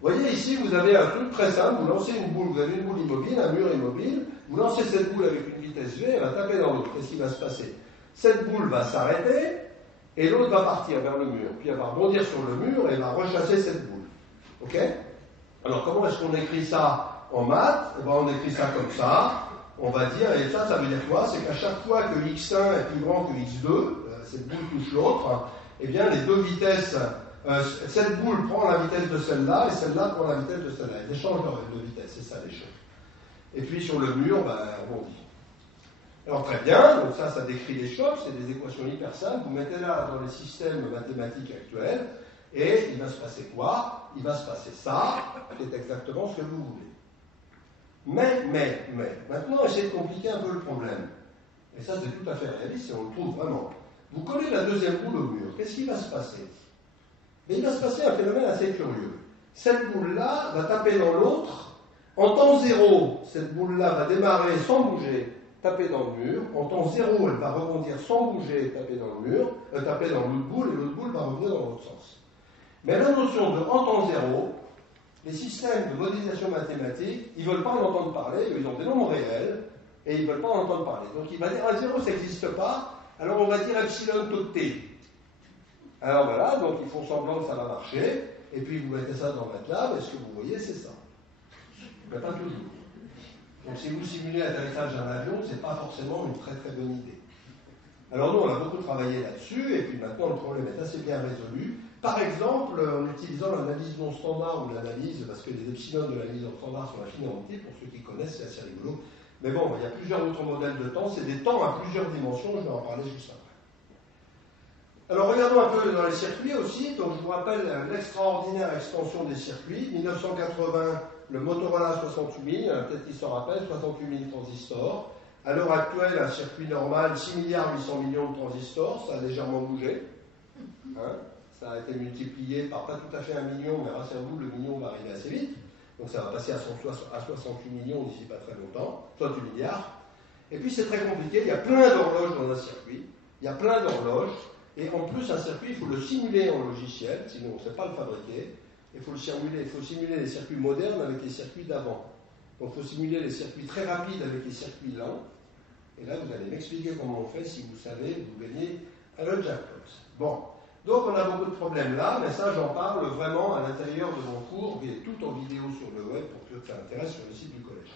Vous voyez ici, vous avez un truc très simple, vous lancez une boule, vous avez une boule immobile, un mur immobile, vous lancez cette boule avec une vitesse V, elle va taper dans l'autre. Qu'est-ce qui va se passer? Cette boule va s'arrêter, et l'autre va partir vers le mur. Puis elle va rebondir sur le mur, et elle va rechasser cette boule. Ok? Alors comment est-ce qu'on écrit ça en maths? Eh ben, on écrit ça comme ça, on va dire, et ça veut dire quoi? C'est qu'à chaque fois que x1 est plus grand que x2, cette boule touche l'autre, eh bien les deux vitesses, cette boule prend la vitesse de celle-là, et celle-là prend la vitesse de celle-là. Elles échangent de vitesse, c'est ça les choses. Et puis sur le mur, on rebondit. Alors très bien, donc ça décrit les chocs, c'est des équations hyper simples, vous mettez là dans les systèmes mathématiques actuels, et il va se passer quoi? Il va se passer ça, c'est exactement ce que vous voulez. Mais, maintenant essayez de compliquer un peu le problème. Et ça c'est tout à fait réaliste, et on le trouve vraiment. Vous collez la deuxième boule au mur, qu'est-ce qui va se passer? Mais il va se passer un phénomène assez curieux. Cette boule-là va taper dans l'autre, en temps zéro, cette boule-là va démarrer sans bouger, taper dans le mur, en temps zéro, elle va rebondir sans bouger, taper dans le mur, taper dans l'autre boule, et l'autre boule va revenir dans l'autre sens. Mais la notion de en temps zéro, les systèmes de modélisation mathématique, ils ne veulent pas en entendre parler, ils ont des nombres réels, et ils ne veulent pas en entendre parler. Donc il va dire, à zéro, ça n'existe pas, alors on va dire epsilon taux de t. Alors voilà, donc ils font semblant que ça va marcher, et puis vous mettez ça dans MATLAB, et ce que vous voyez, c'est ça. Mais pas toujours. Donc si vous simulez l'atterrissage d'un avion, ce n'est pas forcément une très très bonne idée. Alors nous, on a beaucoup travaillé là-dessus, et puis maintenant, le problème est assez bien résolu. Par exemple, en utilisant l'analyse non standard ou l'analyse, parce que les epsilon de l'analyse non standard sont infinis entiers, pour ceux qui connaissent, c'est assez rigolo. Mais bon, il y a plusieurs autres modèles de temps, c'est des temps à plusieurs dimensions, je vais en parler juste après. Alors regardons un peu dans les circuits aussi, donc je vous rappelle l'extraordinaire extension des circuits. 1980, le Motorola 68000, peut-être qu'il s'en rappelle, 68 000 transistors. À l'heure actuelle, un circuit normal, 6 milliards 800 millions de transistors, ça a légèrement bougé. Hein, ça a été multiplié par pas tout à fait 1 million, mais rassurez-vous, le million va arriver assez vite. Donc ça va passer à 68 millions d'ici pas très longtemps, 68 milliards. Et puis c'est très compliqué, il y a plein d'horloges dans un circuit, il y a plein d'horloges, et en plus un circuit, il faut le simuler en logiciel, sinon on ne sait pas le fabriquer. Il faut simuler les circuits modernes avec les circuits d'avant. Donc il faut simuler les circuits très rapides avec les circuits lents. Et là, vous allez m'expliquer comment on fait, si vous savez, vous gagnez le jackpot. Bon, donc on a beaucoup de problèmes là, mais ça j'en parle vraiment à l'intérieur de mon cours, qui est tout en vidéo sur le web pour ceux que ça intéresse sur le site du collège.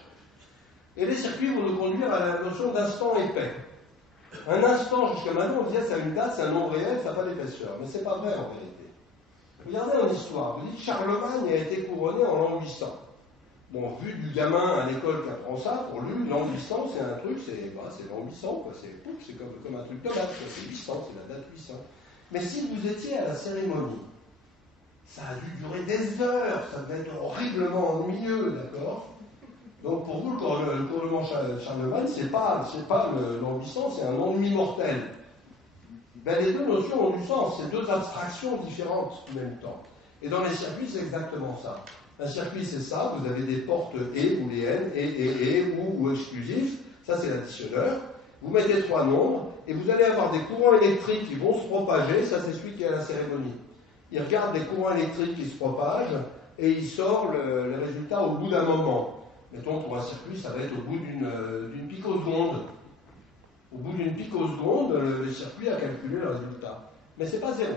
Et les circuits vont nous conduire à la notion d'instant épais. Un instant, jusqu'à maintenant, on disait c'est une date, c'est un nombre réel, ça n'a pas d'épaisseur. Mais c'est pas vrai en réalité. Regardez en histoire, vous dites Charlemagne a été couronné en l'an 800. Bon, vu du gamin à l'école qui apprend ça, pour lui, l'an 800, c'est un truc, c'est l'an 800, quoi. C'est comme un truc tomate, c'est 800, c'est la date 800. Mais si vous étiez à la cérémonie, ça a dû durer des heures, ça devait être horriblement ennuyeux, d'accord? Donc pour vous, le couronnement Charlemagne, c'est pas l'an 800, c'est un ennui mortel. Ben, les deux notions ont du sens, c'est deux abstractions différentes en même temps. Et dans les circuits, c'est exactement ça. Un circuit, c'est ça, vous avez des portes et ou les N, et ou exclusifs, ça c'est l'additionneur. Vous mettez 3 nombres, et vous allez avoir des courants électriques qui vont se propager, ça c'est celui qui est à la cérémonie. Il regarde des courants électriques qui se propagent, et il sort le résultat au bout d'un moment. Mettons, pour un circuit, ça va être au bout d'une picoseconde. Au bout d'une picoseconde, le circuit a calculé le résultat. Mais ce n'est pas zéro.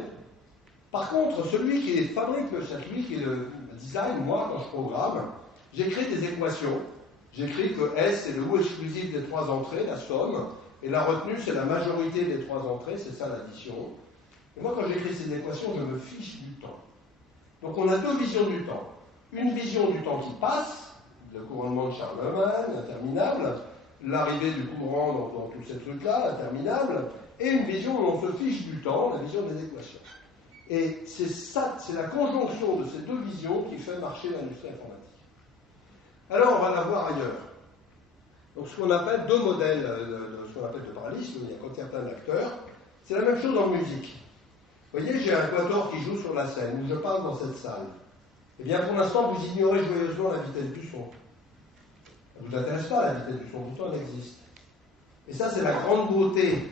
Par contre, celui qui fabrique le circuit, qui est le design, moi, quand je programme, j'écris des équations. J'écris que S, c'est le ou exclusif des 3 entrées, la somme, et la retenue, c'est la majorité des 3 entrées, c'est ça l'addition. Et moi, quand j'écris ces équations, je me fiche du temps. Donc on a deux visions du temps. Une vision du temps qui passe, le couronnement de Charlemagne, interminable, l'arrivée du courant dans tous ces trucs-là, interminable, et une vision où on se fiche du temps, la vision des équations. Et c'est ça, c'est la conjonction de ces deux visions qui fait marcher l'industrie informatique. Alors, on va la voir ailleurs. Donc, ce qu'on appelle deux modèles, ce qu'on appelle le parallélisme, il y a quand il y a plein d'acteurs, c'est la même chose en musique. Vous voyez, j'ai un quatuor qui joue sur la scène, où je parle dans cette salle. Eh bien, pour l'instant, vous ignorez joyeusement la vitesse du son. Ça ne vous intéresse pas, la vitesse du son, pourtant elle existe. Et ça, c'est la grande beauté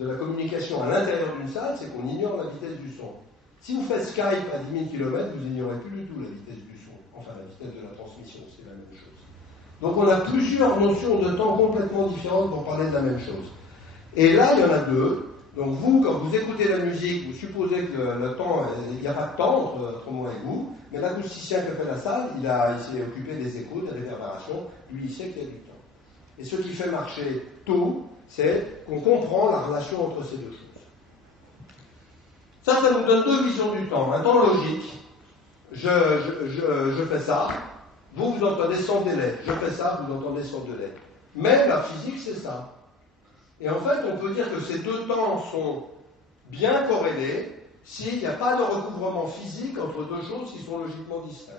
de la communication à l'intérieur d'une salle, c'est qu'on ignore la vitesse du son. Si vous faites Skype à 10 000 km, vous n'ignorez plus du tout la vitesse du son. Enfin, la vitesse de la transmission, c'est la même chose. Donc, on a plusieurs notions de temps complètement différentes pour parler de la même chose. Et là, il y en a deux. Donc, vous, quand vous écoutez la musique, vous supposez que le temps, il n'y a pas de temps entre moi et vous, mais l'acousticien qui a fait la salle, il s'est occupé des écoutes, des réverbérations, lui, il sait qu'il y a du temps. Et ce qui fait marcher tout, c'est qu'on comprend la relation entre ces deux choses. Ça nous donne deux visions du temps. Un temps logique, je fais ça, vous entendez sans délai. Je fais ça, vous entendez sans délai. Mais la physique, c'est ça. Et en fait, on peut dire que ces deux temps sont bien corrélés s'il n'y a pas de recouvrement physique entre deux choses qui sont logiquement distinctes.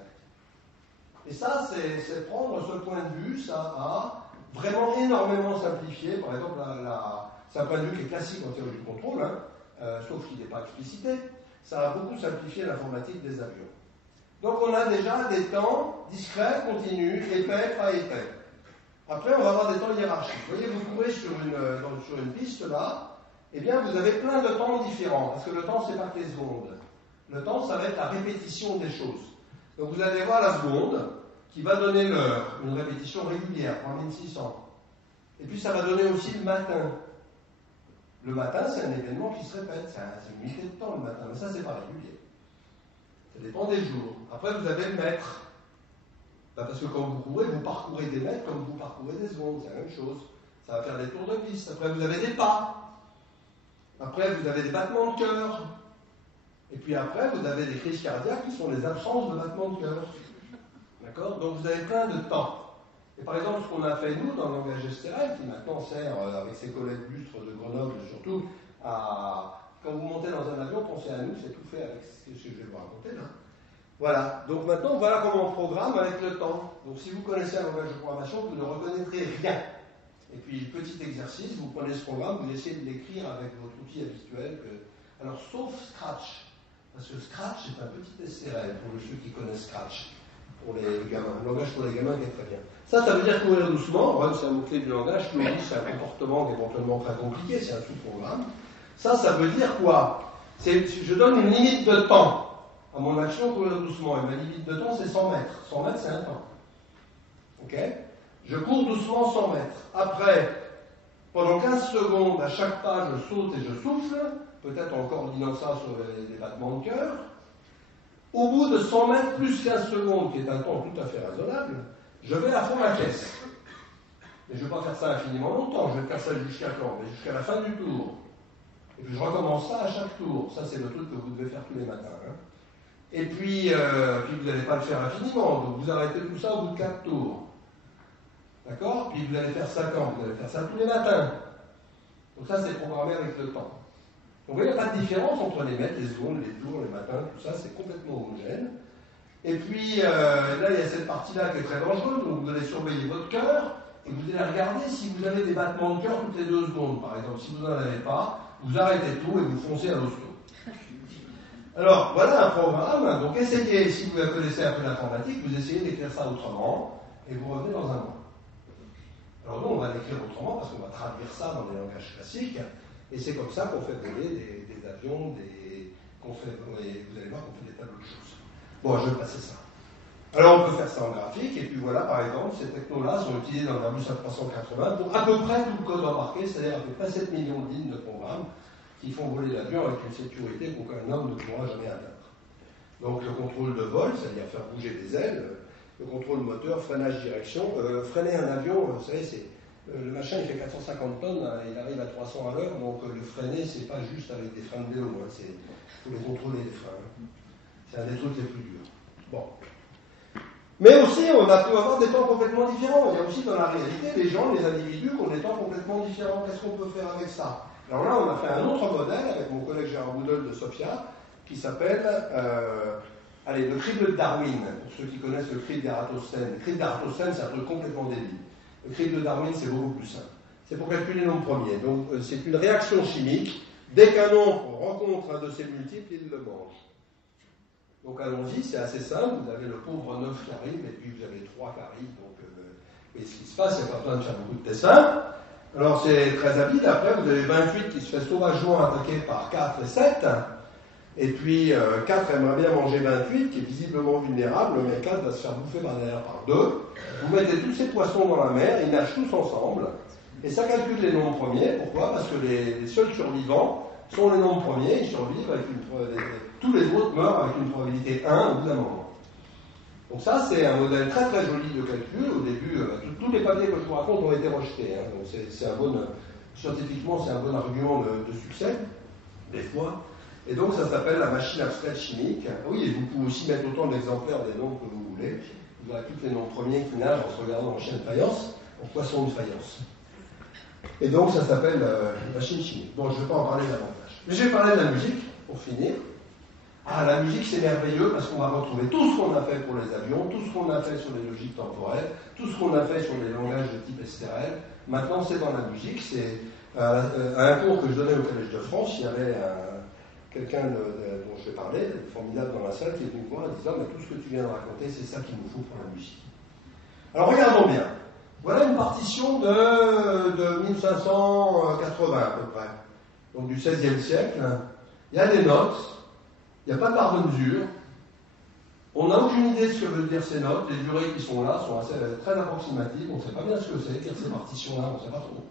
Et ça, c'est prendre ce point de vue, ça a vraiment énormément simplifié. Par exemple, c'est un point de vue qui est classique en théorie du contrôle, sauf qu'il n'est pas explicité. Ça a beaucoup simplifié l'informatique des avions. Donc on a déjà des temps discrets, continus, épais, pas épais. Après, on va avoir des temps hiérarchiques. Vous voyez, vous courez sur une piste là, eh bien, vous avez plein de temps différents, parce que le temps, c'est pas que les secondes. Le temps, ça va être la répétition des choses. Donc, vous allez voir la seconde, qui va donner l'heure, une répétition régulière, 3600. Et puis, ça va donner aussi le matin. Le matin, c'est un événement qui se répète, c'est une unité de temps le matin, mais ça, c'est pas régulier. Ça dépend des jours. Après, vous avez le mètre. Parce que quand vous courez, vous parcourez des mètres comme vous parcourez des secondes, c'est la même chose. Ça va faire des tours de piste. Après, vous avez des pas. Après, vous avez des battements de cœur. Et puis après, vous avez des crises cardiaques qui sont les absences de battements de cœur. D'accord? Donc vous avez plein de temps. Et par exemple, ce qu'on a fait nous dans le langage gestérel, qui maintenant sert avec ses collègues lustres de Grenoble surtout, quand vous montez dans un avion, pensez à nous, c'est tout fait avec ce que je vais vous raconter là. Voilà, donc maintenant voilà comment on programme avec le temps. Donc si vous connaissez un langage de programmation, vous ne reconnaîtrez rien. Et puis petit exercice, vous prenez ce programme, vous essayez de l'écrire avec votre outil habituel. Alors sauf Scratch, parce que Scratch est un petit STRL pour ceux qui connaissent Scratch. Pour les gamins, le langage pour les gamins qui est très bien. Ça veut dire courir doucement, c'est un mot-clé du langage, qui c'est un comportement qui est éventuellement très compliqué, c'est un sous-programme. Ça veut dire quoi? Je donne une limite de temps à mon action courir doucement, et ma limite de temps c'est 100 mètres. 100 mètres c'est un temps. Ok? Je cours doucement 100 mètres. Après, pendant 15 secondes, à chaque pas, je saute et je souffle, peut-être en coordonnant ça sur les battements de cœur. Au bout de 100 mètres plus 15 secondes, qui est un temps tout à fait raisonnable, je vais à fond la caisse. Mais je ne vais pas faire ça infiniment longtemps, je vais faire ça jusqu'à quand? Mais jusqu'à la fin du tour. Et puis je recommence ça à chaque tour. Ça, c'est le truc que vous devez faire tous les matins. Hein. Et puis vous n'allez pas le faire infiniment, donc vous arrêtez tout ça au bout de 4 tours. D'accord? Puis vous allez faire ça quand? Vous allez faire ça tous les matins. Donc ça, c'est programmé avec le temps. Donc vous voyez, il n'y a pas de différence entre les mètres, les secondes, les tours, les matins, tout ça, c'est complètement homogène. Et puis là, il y a cette partie-là qui est très dangereuse, donc vous allez surveiller votre cœur, et vous allez regarder si vous avez des battements de cœur toutes les 2 secondes, par exemple. Si vous n'en avez pas, vous arrêtez tout et vous foncez à l'hosto. Alors, voilà un programme, donc essayez, si vous connaissez un peu l'informatique, vous essayez d'écrire ça autrement, et vous revenez dans un mois. Alors nous, on va l'écrire autrement, parce qu'on va traduire ça dans les langages classiques, et c'est comme ça qu'on fait voler des avions, vous allez voir qu'on fait des tableaux de choses. Bon, je vais passer ça. Alors, on peut faire ça en graphique, et puis voilà, par exemple, ces technos-là sont utilisés dans l'Airbus A380 pour à peu près tout le code embarqué, c'est-à-dire à peu près 7 millions de lignes de programme qui font voler l'avion avec une sécurité qu'aucun homme ne pourra jamais atteindre. Donc, le contrôle de vol, c'est-à-dire faire bouger des ailes, le contrôle moteur, freinage, direction. Freiner un avion, vous savez, le machin, il fait 450 tonnes, il arrive à 300 à l'heure, donc le freiner, c'est pas juste avec des freins de vélo, il faut les contrôler, les freins. C'est un des trucs les plus durs. Bon. Mais aussi, on a pu avoir des temps complètement différents. Il y a aussi dans la réalité des gens, les individus, qui ont des temps complètement différents. Qu'est-ce qu'on peut faire avec ça? Alors là, on a fait un autre modèle avec mon collègue Gérard Boudol de Sofia, qui s'appelle le crible de Darwin, pour ceux qui connaissent le crible d'Eratosthène. Le crible d'Eratosthène, c'est un truc complètement débile. Le crible de Darwin, c'est beaucoup plus simple. C'est pour calculer le nombre premier. Donc, c'est une réaction chimique. Dès qu'un nombre rencontre un de ses multiples, il le mange. Donc, allons-y, c'est assez simple. Vous avez le pauvre 9 qui arrive, et puis vous avez 3 qui arrivent. Donc, et ce qui se passe, il n'y a pas besoin de faire beaucoup de dessins. Alors, c'est très rapide. Après, vous avez 28 qui se fait sauvagement attaquer par 4 et 7. Et puis, 4 aimerait bien manger 28, qui est visiblement vulnérable, mais 4 va se faire bouffer derrière par 2. Vous mettez tous ces poissons dans la mer, ils nagent tous ensemble, et ça calcule les nombres premiers. Pourquoi? Parce que les seuls survivants sont les nombres premiers, ils survivent avec tous les autres meurent avec une probabilité 1 au bout d'un moment. Donc ça, c'est un modèle très très joli de calcul. Au début, tous les papiers que je vous raconte ont été rejetés. Hein. Donc scientifiquement, c'est un bon argument de succès, des fois. Et donc, ça s'appelle la machine abstraite chimique. Oui, et vous pouvez aussi mettre autant d'exemplaires des nombres que vous voulez. Vous aurez tous les nombres premiers qui nagent en se regardant en chien de faïence, en poisson de faïence. Et donc, ça s'appelle machine chimique. Bon, je ne vais pas en parler davantage. Mais je vais parler de la musique, pour finir. Ah, la musique, c'est merveilleux parce qu'on va retrouver tout ce qu'on a fait pour les avions, tout ce qu'on a fait sur les logiques temporelles, tout ce qu'on a fait sur les langages de type STRL. Maintenant, c'est dans la musique. C'est un cours que je donnais au Collège de France, il y avait quelqu'un dont je vais parler, formidable dans la salle, qui est venu me voir en disant « Mais tout ce que tu viens de raconter, c'est ça qu'il nous faut pour la musique. » Alors regardons bien. Voilà une partition de 1580 à peu près, donc du XVIe siècle. Il y a des notes, il n'y a pas de barre de mesure. On n'a aucune idée de ce que veulent dire ces notes. Les durées qui sont là sont très approximatives. On ne sait pas bien ce que c'est, ces partitions-là, on ne sait pas trop.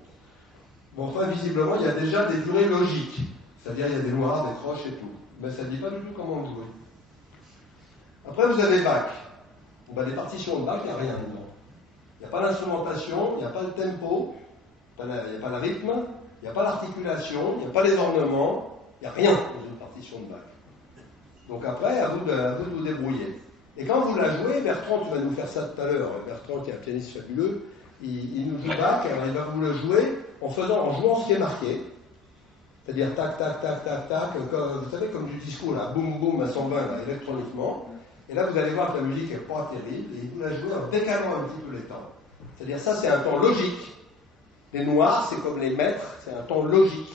Bon, enfin, visiblement, il y a déjà des durées logiques. C'est-à-dire, il y a des noirs, des croches et tout. Mais ça ne dit pas du tout comment jouer. Après, vous avez Bach. Des partitions de Bach, il n'y a rien dedans. Il n'y a pas l'instrumentation, il n'y a pas le tempo, il n'y a pas le rythme, Il n'y a pas d'articulation, il n'y a pas les ornements, il n'y a rien dans une partition de Bach. Donc après, à vous de vous débrouiller. Et quand vous la jouez, Bertrand, tu vas nous faire ça tout à l'heure, Bertrand qui est un pianiste fabuleux, il nous joue Bach, alors il va vous le jouer en jouant ce qui est marqué. C'est-à-dire tac, tac, tac, tac, tac, vous savez, comme du disco, là, boum, boum, à 120, là, électroniquement. Et là, vous allez voir que la musique n'est pas terrible, et vous la jouez en décalant un petit peu les temps. C'est-à-dire, ça, c'est un temps logique. Les noirs, c'est comme les maîtres, c'est un temps logique.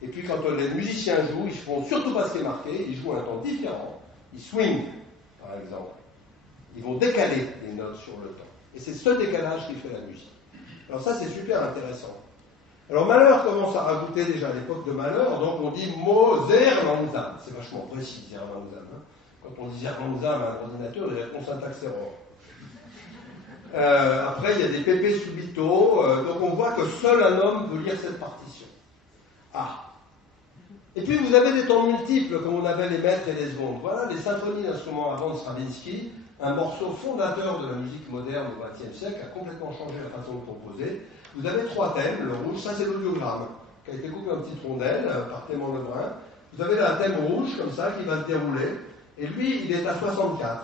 Et puis, quand les musiciens jouent, ils ne font surtout pas ce qui est marqué, ils jouent un temps différent. Ils swing, par exemple. Ils vont décaler les notes sur le temps. Et c'est ce décalage qui fait la musique. Alors ça, c'est super intéressant. Alors Mahler commence à rajouter déjà à l'époque de Mahler, donc on dit mot zer langsam. C'est vachement précis, zer langsam. Hein. Quand on dit zer langsam à un ordinateur, il répond syntaxe error. Après, il y a des pépés subito, donc on voit que seul un homme peut lire cette partition. Ah. Et puis vous avez des temps multiples, comme on avait les mètres et les secondes. Voilà, les symphonies d'instruments avant de Stravinsky, un morceau fondateur de la musique moderne au XXe siècle, a complètement changé la façon de composer. Vous avez 3 thèmes, le rouge, ça c'est l'audiogramme, qui a été coupé en petites rondelles par Clément Lebrun. Vous avez là un thème rouge, comme ça, qui va se dérouler, et lui, il est à 64.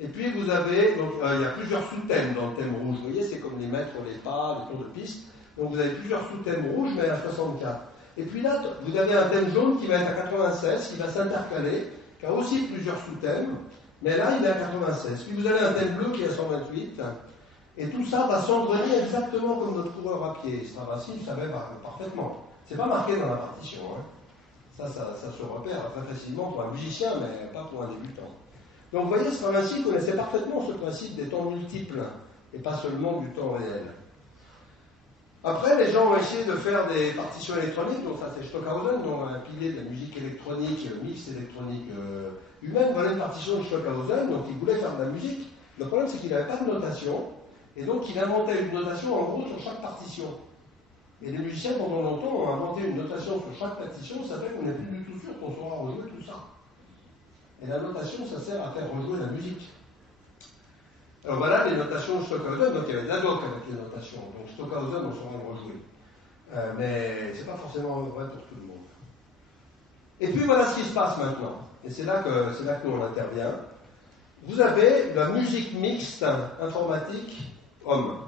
Et puis vous avez, donc il y a plusieurs sous-thèmes dans le thème rouge, vous voyez, c'est comme les mètres, les pas, les tours de piste, donc vous avez plusieurs sous-thèmes rouges, mais à 64. Et puis là, vous avez un thème jaune qui va être à 96, qui va s'intercaler, qui a aussi plusieurs sous-thèmes, mais là, il est à 96. Puis vous avez un thème bleu qui est à 128, et tout ça va s'entraîner exactement comme notre coureur à pied. Stravinsky le savait parfaitement. C'est pas marqué dans la partition. Hein. Ça se repère très facilement pour un musicien, mais pas pour un débutant. Donc vous voyez, Stravinsky connaissait parfaitement ce principe des temps multiples, et pas seulement du temps réel. Après, les gens ont essayé de faire des partitions électroniques, donc ça c'est Stockhausen, dont un pilier de la musique électronique, mix électronique humaine. Voilà une partition de Stockhausen, donc il voulait faire de la musique. Le problème c'est qu'il n'avait pas de notation, et donc il inventait une notation en gros sur chaque partition. Et les musiciens pendant longtemps ont inventé une notation sur chaque partition, ça fait qu'on n'est plus du tout sûr qu'on saura rejouer tout ça. Et la notation, ça sert à faire rejouer la musique. Alors voilà les notations de Stockhausen, donc il y avait Zadok avec les notations, donc Stockhausen on saura le rejouer. Mais c'est pas forcément vrai pour tout le monde. Et puis voilà ce qui se passe maintenant, et c'est là que nous on intervient. Vous avez la musique mixte informatique homme.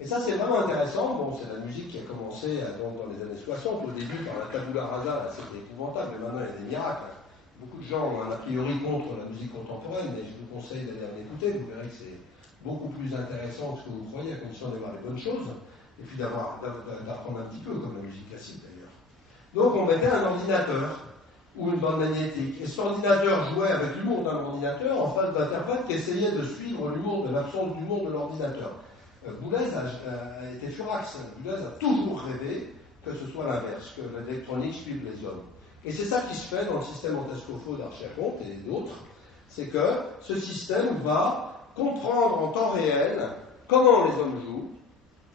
Et ça c'est vraiment intéressant, bon c'est la musique qui a commencé dans les années 60, au début par la tabula rasa, c'était épouvantable, mais maintenant il y a des miracles. Beaucoup de gens ont un a priori contre la musique contemporaine, mais je vous conseille d'aller en écouter, vous verrez que c'est beaucoup plus intéressant que ce que vous croyez, à condition d'avoir les bonnes choses, et puis d'apprendre un petit peu, comme la musique classique d'ailleurs. Donc on mettait un ordinateur, ou une bande magnétique, et cet ordinateur jouait avec l'humour d'un ordinateur en face d'interprètes qui essayaient de suivre l'humour de l'absence d'humour de l'ordinateur. Boulez a été furax, Boulez a toujours rêvé que ce soit l'inverse, que l'électronique suive les hommes. Et c'est ça qui se fait dans le système Antescofo d'Archer-Comte et d'autres, c'est que ce système va comprendre en temps réel comment les hommes jouent,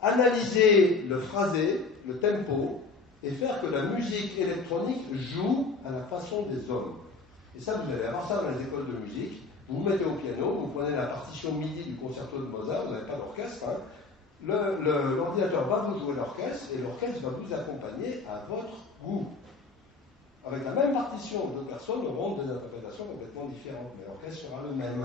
analyser le phrasé, le tempo, et faire que la musique électronique joue à la façon des hommes. Et ça, vous allez avoir ça dans les écoles de musique. Vous vous mettez au piano, vous prenez la partition MIDI du concerto de Mozart, vous n'avez pas d'orchestre, hein. L'ordinateur va vous jouer l'orchestre, et l'orchestre va vous accompagner à votre goût. Avec la même partition, 2 personnes auront des interprétations complètement différentes, mais l'orchestre sera le même.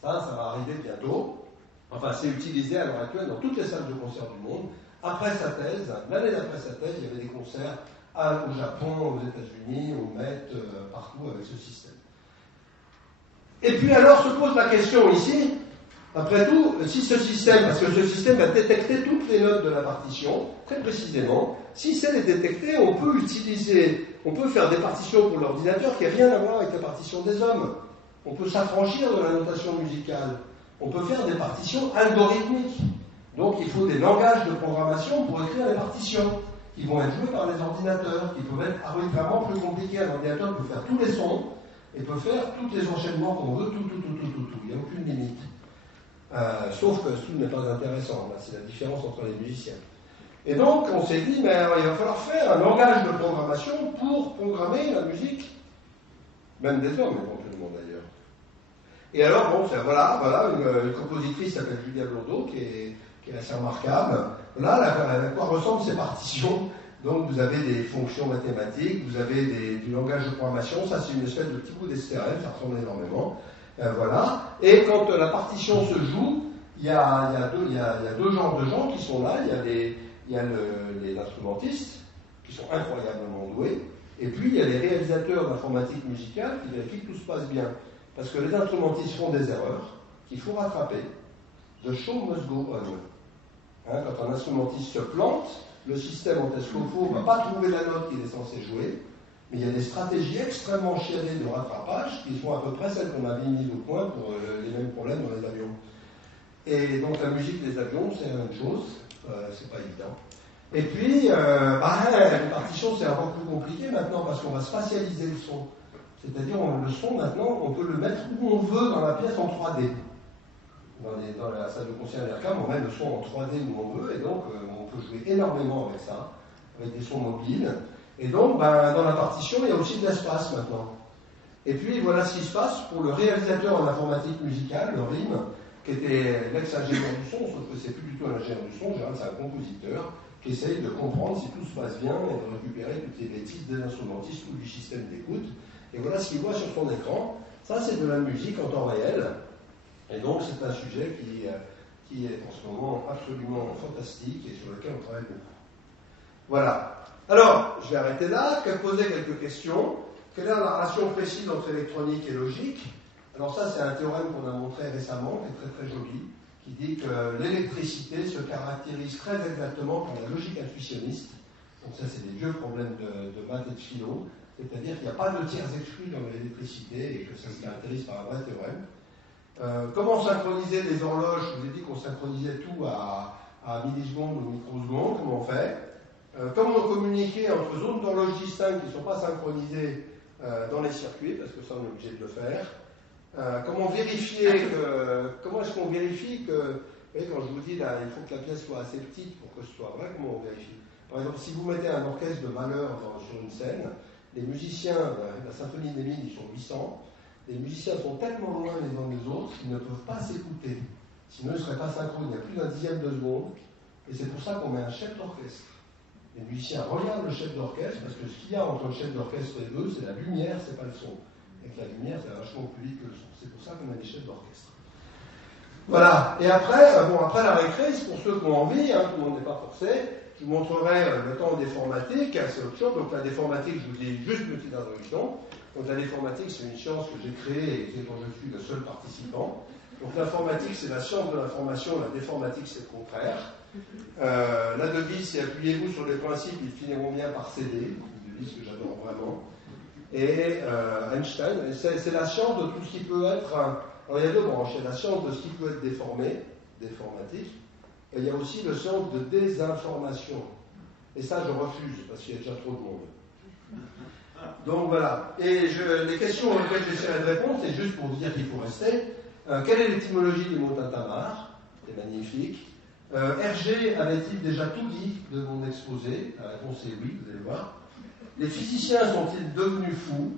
Ça va arriver bientôt. Enfin, c'est utilisé à l'heure actuelle dans toutes les salles de concert du monde. Après sa thèse, l'année d'après sa thèse, il y avait des concerts au Japon, aux États-Unis, au Met, partout avec ce système. Et puis alors se pose la question ici, après tout, si ce système, parce que ce système va détecter toutes les notes de la partition, très précisément, si celle est détectée, on peut faire des partitions pour l'ordinateur qui n'ont rien à voir avec la partition des hommes. On peut s'affranchir de la notation musicale. On peut faire des partitions algorithmiques. Donc il faut des langages de programmation pour écrire les partitions, qui vont être joués par les ordinateurs, qui peuvent être arbitrairement plus compliqués. Un ordinateur peut faire tous les sons, et peut faire tous les enchaînements qu'on veut, tout. Il n'y a aucune limite. Sauf que tout n'est pas intéressant. Là, c'est la différence entre les musiciens. Et donc, on s'est dit, mais il va falloir faire un langage de programmation pour programmer la musique, même des hommes, éventuellement d'ailleurs. Et alors, bon, voilà une compositrice qui s'appelle Julia Blondeau, qui est assez remarquable. Là, à quoi ressemblent ces partitions Donc vous avez des fonctions mathématiques, vous avez du langage de programmation, ça c'est une espèce de petit bout d'STRL, ça ressemble énormément. Voilà. Et quand la partition se joue, il y a deux genres de gens qui sont là. Il y a les instrumentistes, qui sont incroyablement doués, et puis il y a les réalisateurs d'informatique musicale qui vérifient que tout se passe bien. Parce que les instrumentistes font des erreurs qu'il faut rattraper. The show must go on. Quand un instrumentiste se plante, le système en Tescofo ne va pas trouver la note qu'il est censé jouer, mais il y a des stratégies extrêmement chiadées de rattrapage qui sont à peu près celles qu'on avait mises au point pour les mêmes problèmes dans les avions. Et donc la musique des avions, c'est la même chose, c'est pas évident. Et puis, les partitions, c'est encore plus compliqué maintenant parce qu'on va spatialiser le son. C'est-à-dire, le son, maintenant, on peut le mettre où on veut dans la pièce en 3D. Dans la salle de concert d'Aircam, on met le son en 3D où on veut, et donc on peut jouer énormément avec ça, avec des sons mobiles. Et donc, dans la partition, il y a aussi de l'espace maintenant. Et puis, voilà ce qui se passe pour le réalisateur en informatique musicale, le RIM, qui était l'ex-ingénieur du son, sauf que c'est plus du tout un ingénieur du son, c'est un compositeur qui essaye de comprendre si tout se passe bien et de récupérer toutes les bêtises des instrumentistes ou du système d'écoute. Et voilà ce qu'il voit sur son écran. Ça, c'est de la musique en temps réel. Et donc, c'est un sujet qui est en ce moment absolument fantastique et sur lequel on travaille beaucoup. Voilà. Alors, je vais arrêter là, poser quelques questions. Quelle est la relation précise entre électronique et logique? Alors ça, c'est un théorème qu'on a montré récemment, qui est très très joli, qui dit que l'électricité se caractérise très exactement par la logique intuitionniste. Donc ça, c'est des vieux problèmes de maths et de philo. C'est-à-dire qu'il n'y a pas de tiers exclus dans l'électricité et que ça se caractérise par un vrai théorème. Comment synchroniser les horloges? Je vous ai dit qu'on synchronisait tout à millisecondes ou microsecondes. Comment on fait? Comment communiquer entre zones d'horloge distinctes qui ne sont pas synchronisées dans les circuits, parce que ça on est obligé de le faire. Comment est-ce qu'on vérifie que, vous voyez, quand je vous dis là, il faut que la pièce soit assez petite pour que ce soit vrai, comment on vérifie? Par exemple, si vous mettez un orchestre de valeur sur une scène, les musiciens, la symphonie des Mines, ils sont 800, les musiciens sont tellement loin les uns des autres qu'ils ne peuvent pas s'écouter. Sinon, ils ne seraient pas synchrone. Il y a plus d'un dixième de seconde. Et c'est pour ça qu'on met un chef d'orchestre. Les musiciens regardent le chef d'orchestre, parce que ce qu'il y a entre le chef d'orchestre et eux, c'est la lumière, c'est pas le son. Avec la lumière, c'est vachement plus vite que le son. C'est pour ça qu'on a des chefs d'orchestre. Voilà. Et après, après la récré, c'est pour ceux qui ont envie, tout le monde n'est pas forcé, je vous montrerai le temps déformatique, c'est autre chose. Donc la déformatique, je vous dis juste une petite introduction. Donc la déformatique, c'est une science que j'ai créée et dont je suis le seul participant. Donc l'informatique, c'est la science de l'information, la déformatique, c'est le contraire. La devise, c'est appuyez-vous sur les principes, ils finiront bien par céder. Une devise que j'adore vraiment. Et Einstein, c'est la science de tout ce qui peut être... Alors il y a deux branches, il y a la science de ce qui peut être déformé, déformatique, et il y a aussi la science de désinformation. Et ça, je refuse, parce qu'il y a déjà trop de monde. Donc voilà. Et les questions auxquelles j'essaierai de répondre, c'est juste pour vous dire qu'il faut rester. Quelle est l'étymologie du mot tintamarre? C'est magnifique. Hergé avait-il déjà tout dit de mon exposé? La réponse est oui, vous allez voir. Les physiciens sont-ils devenus fous?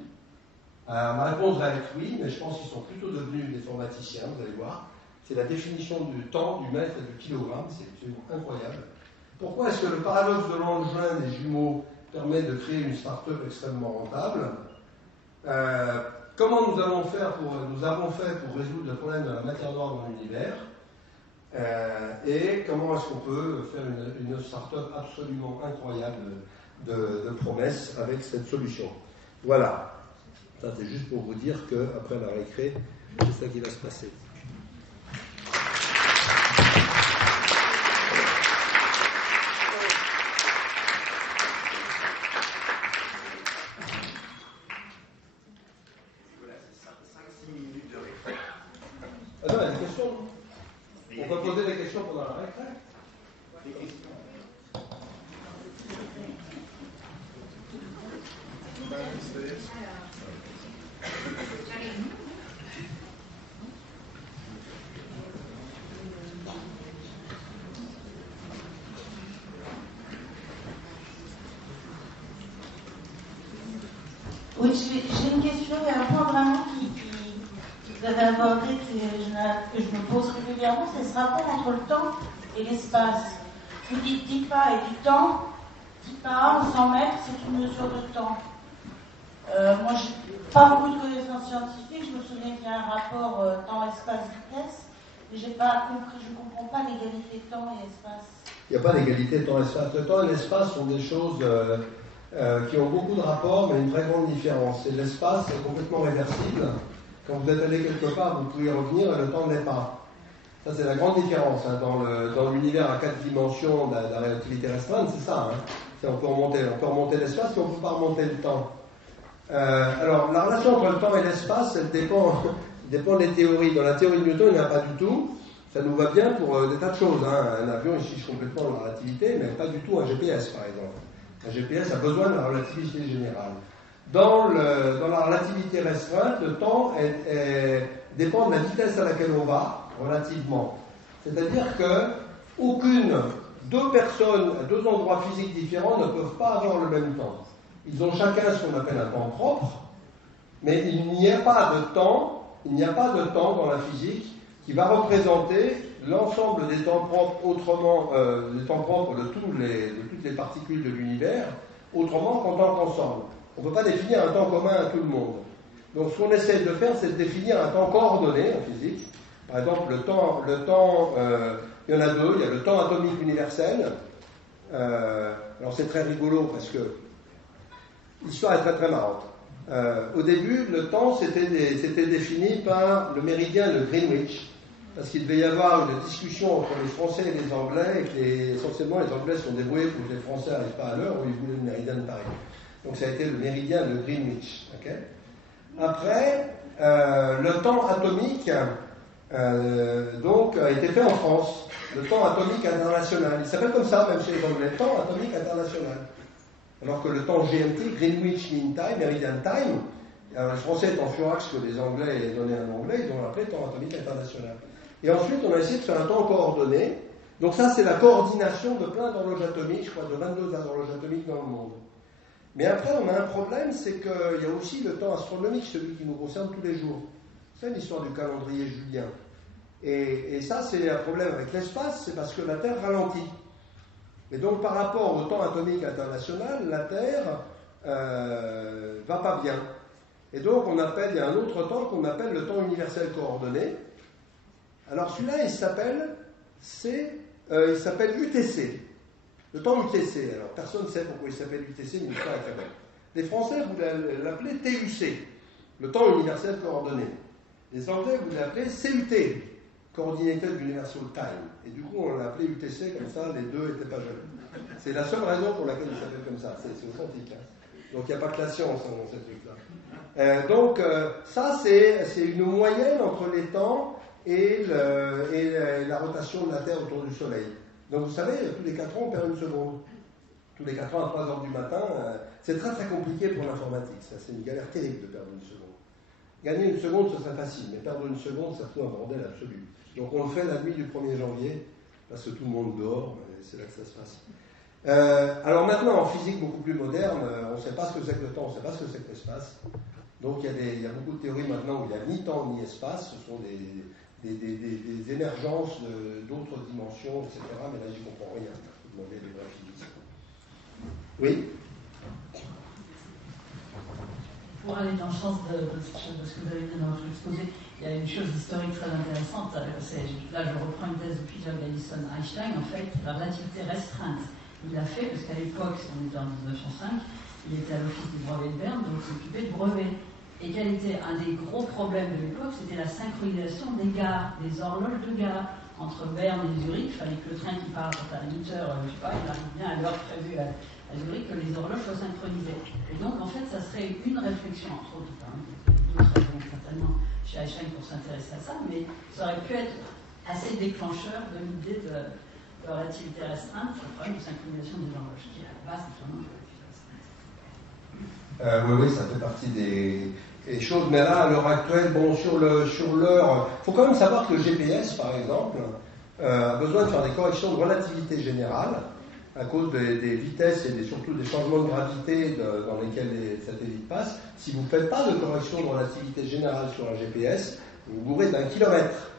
Ma réponse va être oui, mais je pense qu'ils sont plutôt devenus des informaticiens, vous allez voir. C'est la définition du temps, du mètre et du kilogramme, c'est absolument incroyable. Pourquoi est-ce que le paradoxe de Langevin des jumeaux permet de créer une start-up extrêmement rentable? Comment nous avons fait pour résoudre le problème de la matière noire dans l'univers? Et comment est-ce qu'on peut faire une start-up absolument incroyable de promesses avec cette solution? Voilà. Ça, c'est juste pour vous dire qu'après la récré, c'est ça qui va se passer. Voilà, c'est 5-6 minutes de récré. Ah non, il y a des questions. On peut poser des questions pendant la récré? Des questions. Oui, j'ai une question, il y a un point vraiment que vous avez abordé, que je me pose régulièrement, c'est ce rapport entre le temps et l'espace. Vous dites pas et du temps, 10 par 1 ou 100 mètres, c'est une mesure de temps. Moi, je n'ai pas beaucoup de connaissances scientifiques. Je me souviens qu'il y a un rapport temps-espace-vitesse, mais je ne comprends pas l'égalité temps et espace. Il n'y a pas d'égalité temps-espace. Le temps et l'espace sont des choses qui ont beaucoup de rapports, mais une très grande différence. Et l'espace est complètement réversible. Quand vous êtes allé quelque part, vous pouvez revenir et le temps ne l'est pas. Ça, c'est la grande différence hein, dans l'univers à 4 dimensions de la relativité restreinte, c'est ça. Hein. On peut remonter l'espace, mais on ne peut pas remonter le temps. Alors, la relation entre le temps et l'espace, elle dépend des théories. Dans la théorie de Newton, il n'y en a pas du tout. Ça nous va bien pour des tas de choses. Hein. Un avion, il change complètement la relativité, mais pas du tout un GPS, par exemple. Un GPS a besoin de la relativité générale. Dans la relativité restreinte, le temps dépend de la vitesse à laquelle on va, relativement. C'est-à-dire que deux personnes à deux endroits physiques différents ne peuvent pas avoir le même temps. Ils ont chacun ce qu'on appelle un temps propre, mais il n'y a pas de temps dans la physique qui va représenter l'ensemble des temps propres les temps propres de toutes les particules de l'univers, autrement qu'en temps qu'ensemble. On ne peut pas définir un temps commun à tout le monde. Donc ce qu'on essaie de faire, c'est de définir un temps coordonné en physique. Par exemple, le temps, il y en a deux. Il y a le temps atomique universel. Alors c'est très rigolo parce que l'histoire est très très marrante. Au début, le temps c'était défini par le méridien de Greenwich, parce qu'il devait y avoir une discussion entre les Français et les Anglais, et que essentiellement les Anglais sont débrouillés pour que les Français n'arrivent pas à l'heure, où ils voulaient le méridien de Paris. Donc ça a été le méridien de Greenwich. Okay. Après, le temps atomique a été fait en France, le temps atomique international. Il s'appelle comme ça, même chez les Anglais, temps atomique international. Alors que le temps GMT, Greenwich Mean Time, Meridian Time, les Français étant furax que les Anglais aient donné un anglais, ils ont appelé temps atomique international. Et ensuite, on a essayé de faire un temps coordonné. Donc ça, c'est la coordination de plein d'horloges atomiques, je crois de 22 horloges atomiques dans le monde. Mais après, on a un problème, c'est qu'il y a aussi le temps astronomique, celui qui nous concerne tous les jours. C'est l'histoire du calendrier julien. Et ça, c'est un problème avec l'espace, c'est parce que la Terre ralentit. Et donc, par rapport au temps atomique international, la Terre va pas bien. Et donc, il y a un autre temps qu'on appelle le temps universel coordonné. Alors, celui-là, il s'appelle UTC. Le temps UTC. Alors, personne ne sait pourquoi il s'appelle UTC, mais l'histoire est très belle. Les Français, vous l'appelez TUC, le temps universel coordonné. Les Anglais, vous l'appelez CUT, Coordinated Universal Time. Et du coup, on l'a appelé UTC, comme ça, les deux n'étaient pas jeunes. C'est la seule raison pour laquelle il s'appelle comme ça. C'est authentique. Hein. Donc, il n'y a pas que la science dans cette truc-là. Donc, ça, c'est une moyenne entre les temps et la rotation de la Terre autour du Soleil. Donc, vous savez, tous les 4 ans, on perd une seconde. Tous les 4 ans, à 3 heures du matin, c'est très très compliqué pour l'informatique. Ça, c'est une galère terrible de perdre une seconde. Gagner une seconde, ce serait facile, mais perdre une seconde, ça fout un bordel absolu. Donc on le fait la nuit du 1er janvier, parce que tout le monde dort, et c'est là que ça se passe. Alors maintenant, en physique beaucoup plus moderne, on ne sait pas ce que c'est que le temps, on ne sait pas ce que c'est que l'espace. Donc il y a beaucoup de théories maintenant où il n'y a ni temps ni espace, ce sont des émergences d'autres dimensions, etc. Mais là, je ne comprends rien. Vous demandez des vrais physiciens. Oui. Pour aller dans le sens de ce que vous avez dit dans votre exposé, il y a une chose historique très intéressante. Là, je reprends une thèse de Peter Galisson Einstein, en fait, la relativité restreinte. Il l'a fait parce qu'à l'époque, on était en 1905, il était à l'office des brevets de Berne, donc il s'occupait de brevets. Et quel était un des gros problèmes de l'époque, c'était la synchronisation des gares, des horloges de gare. Entre Berne et Zurich, il fallait que le train qui part à 8 heures, je ne sais pas, il arrive bien à l'heure prévue à Zurich, que les horloges soient synchronisées. Et donc, en fait, ça serait une réflexion, entre autres, d'autres raisons certainement chez Einstein pour s'intéresser à ça, mais ça aurait pu être assez déclencheur de l'idée de relativité restreinte, le problème de synchronisation des horloges, qui est à la base naturellement de la relativité restreinte. Oui, ça fait partie des choses, mais là, à l'heure actuelle, bon, sur l'heure, il faut quand même savoir que le GPS, par exemple, a besoin de faire des corrections de relativité générale, à cause des vitesses et surtout des changements de gravité dans lesquels les satellites passent. Si vous ne faites pas de correction de relativité générale sur un GPS, vous bourrez d'1 kilomètre.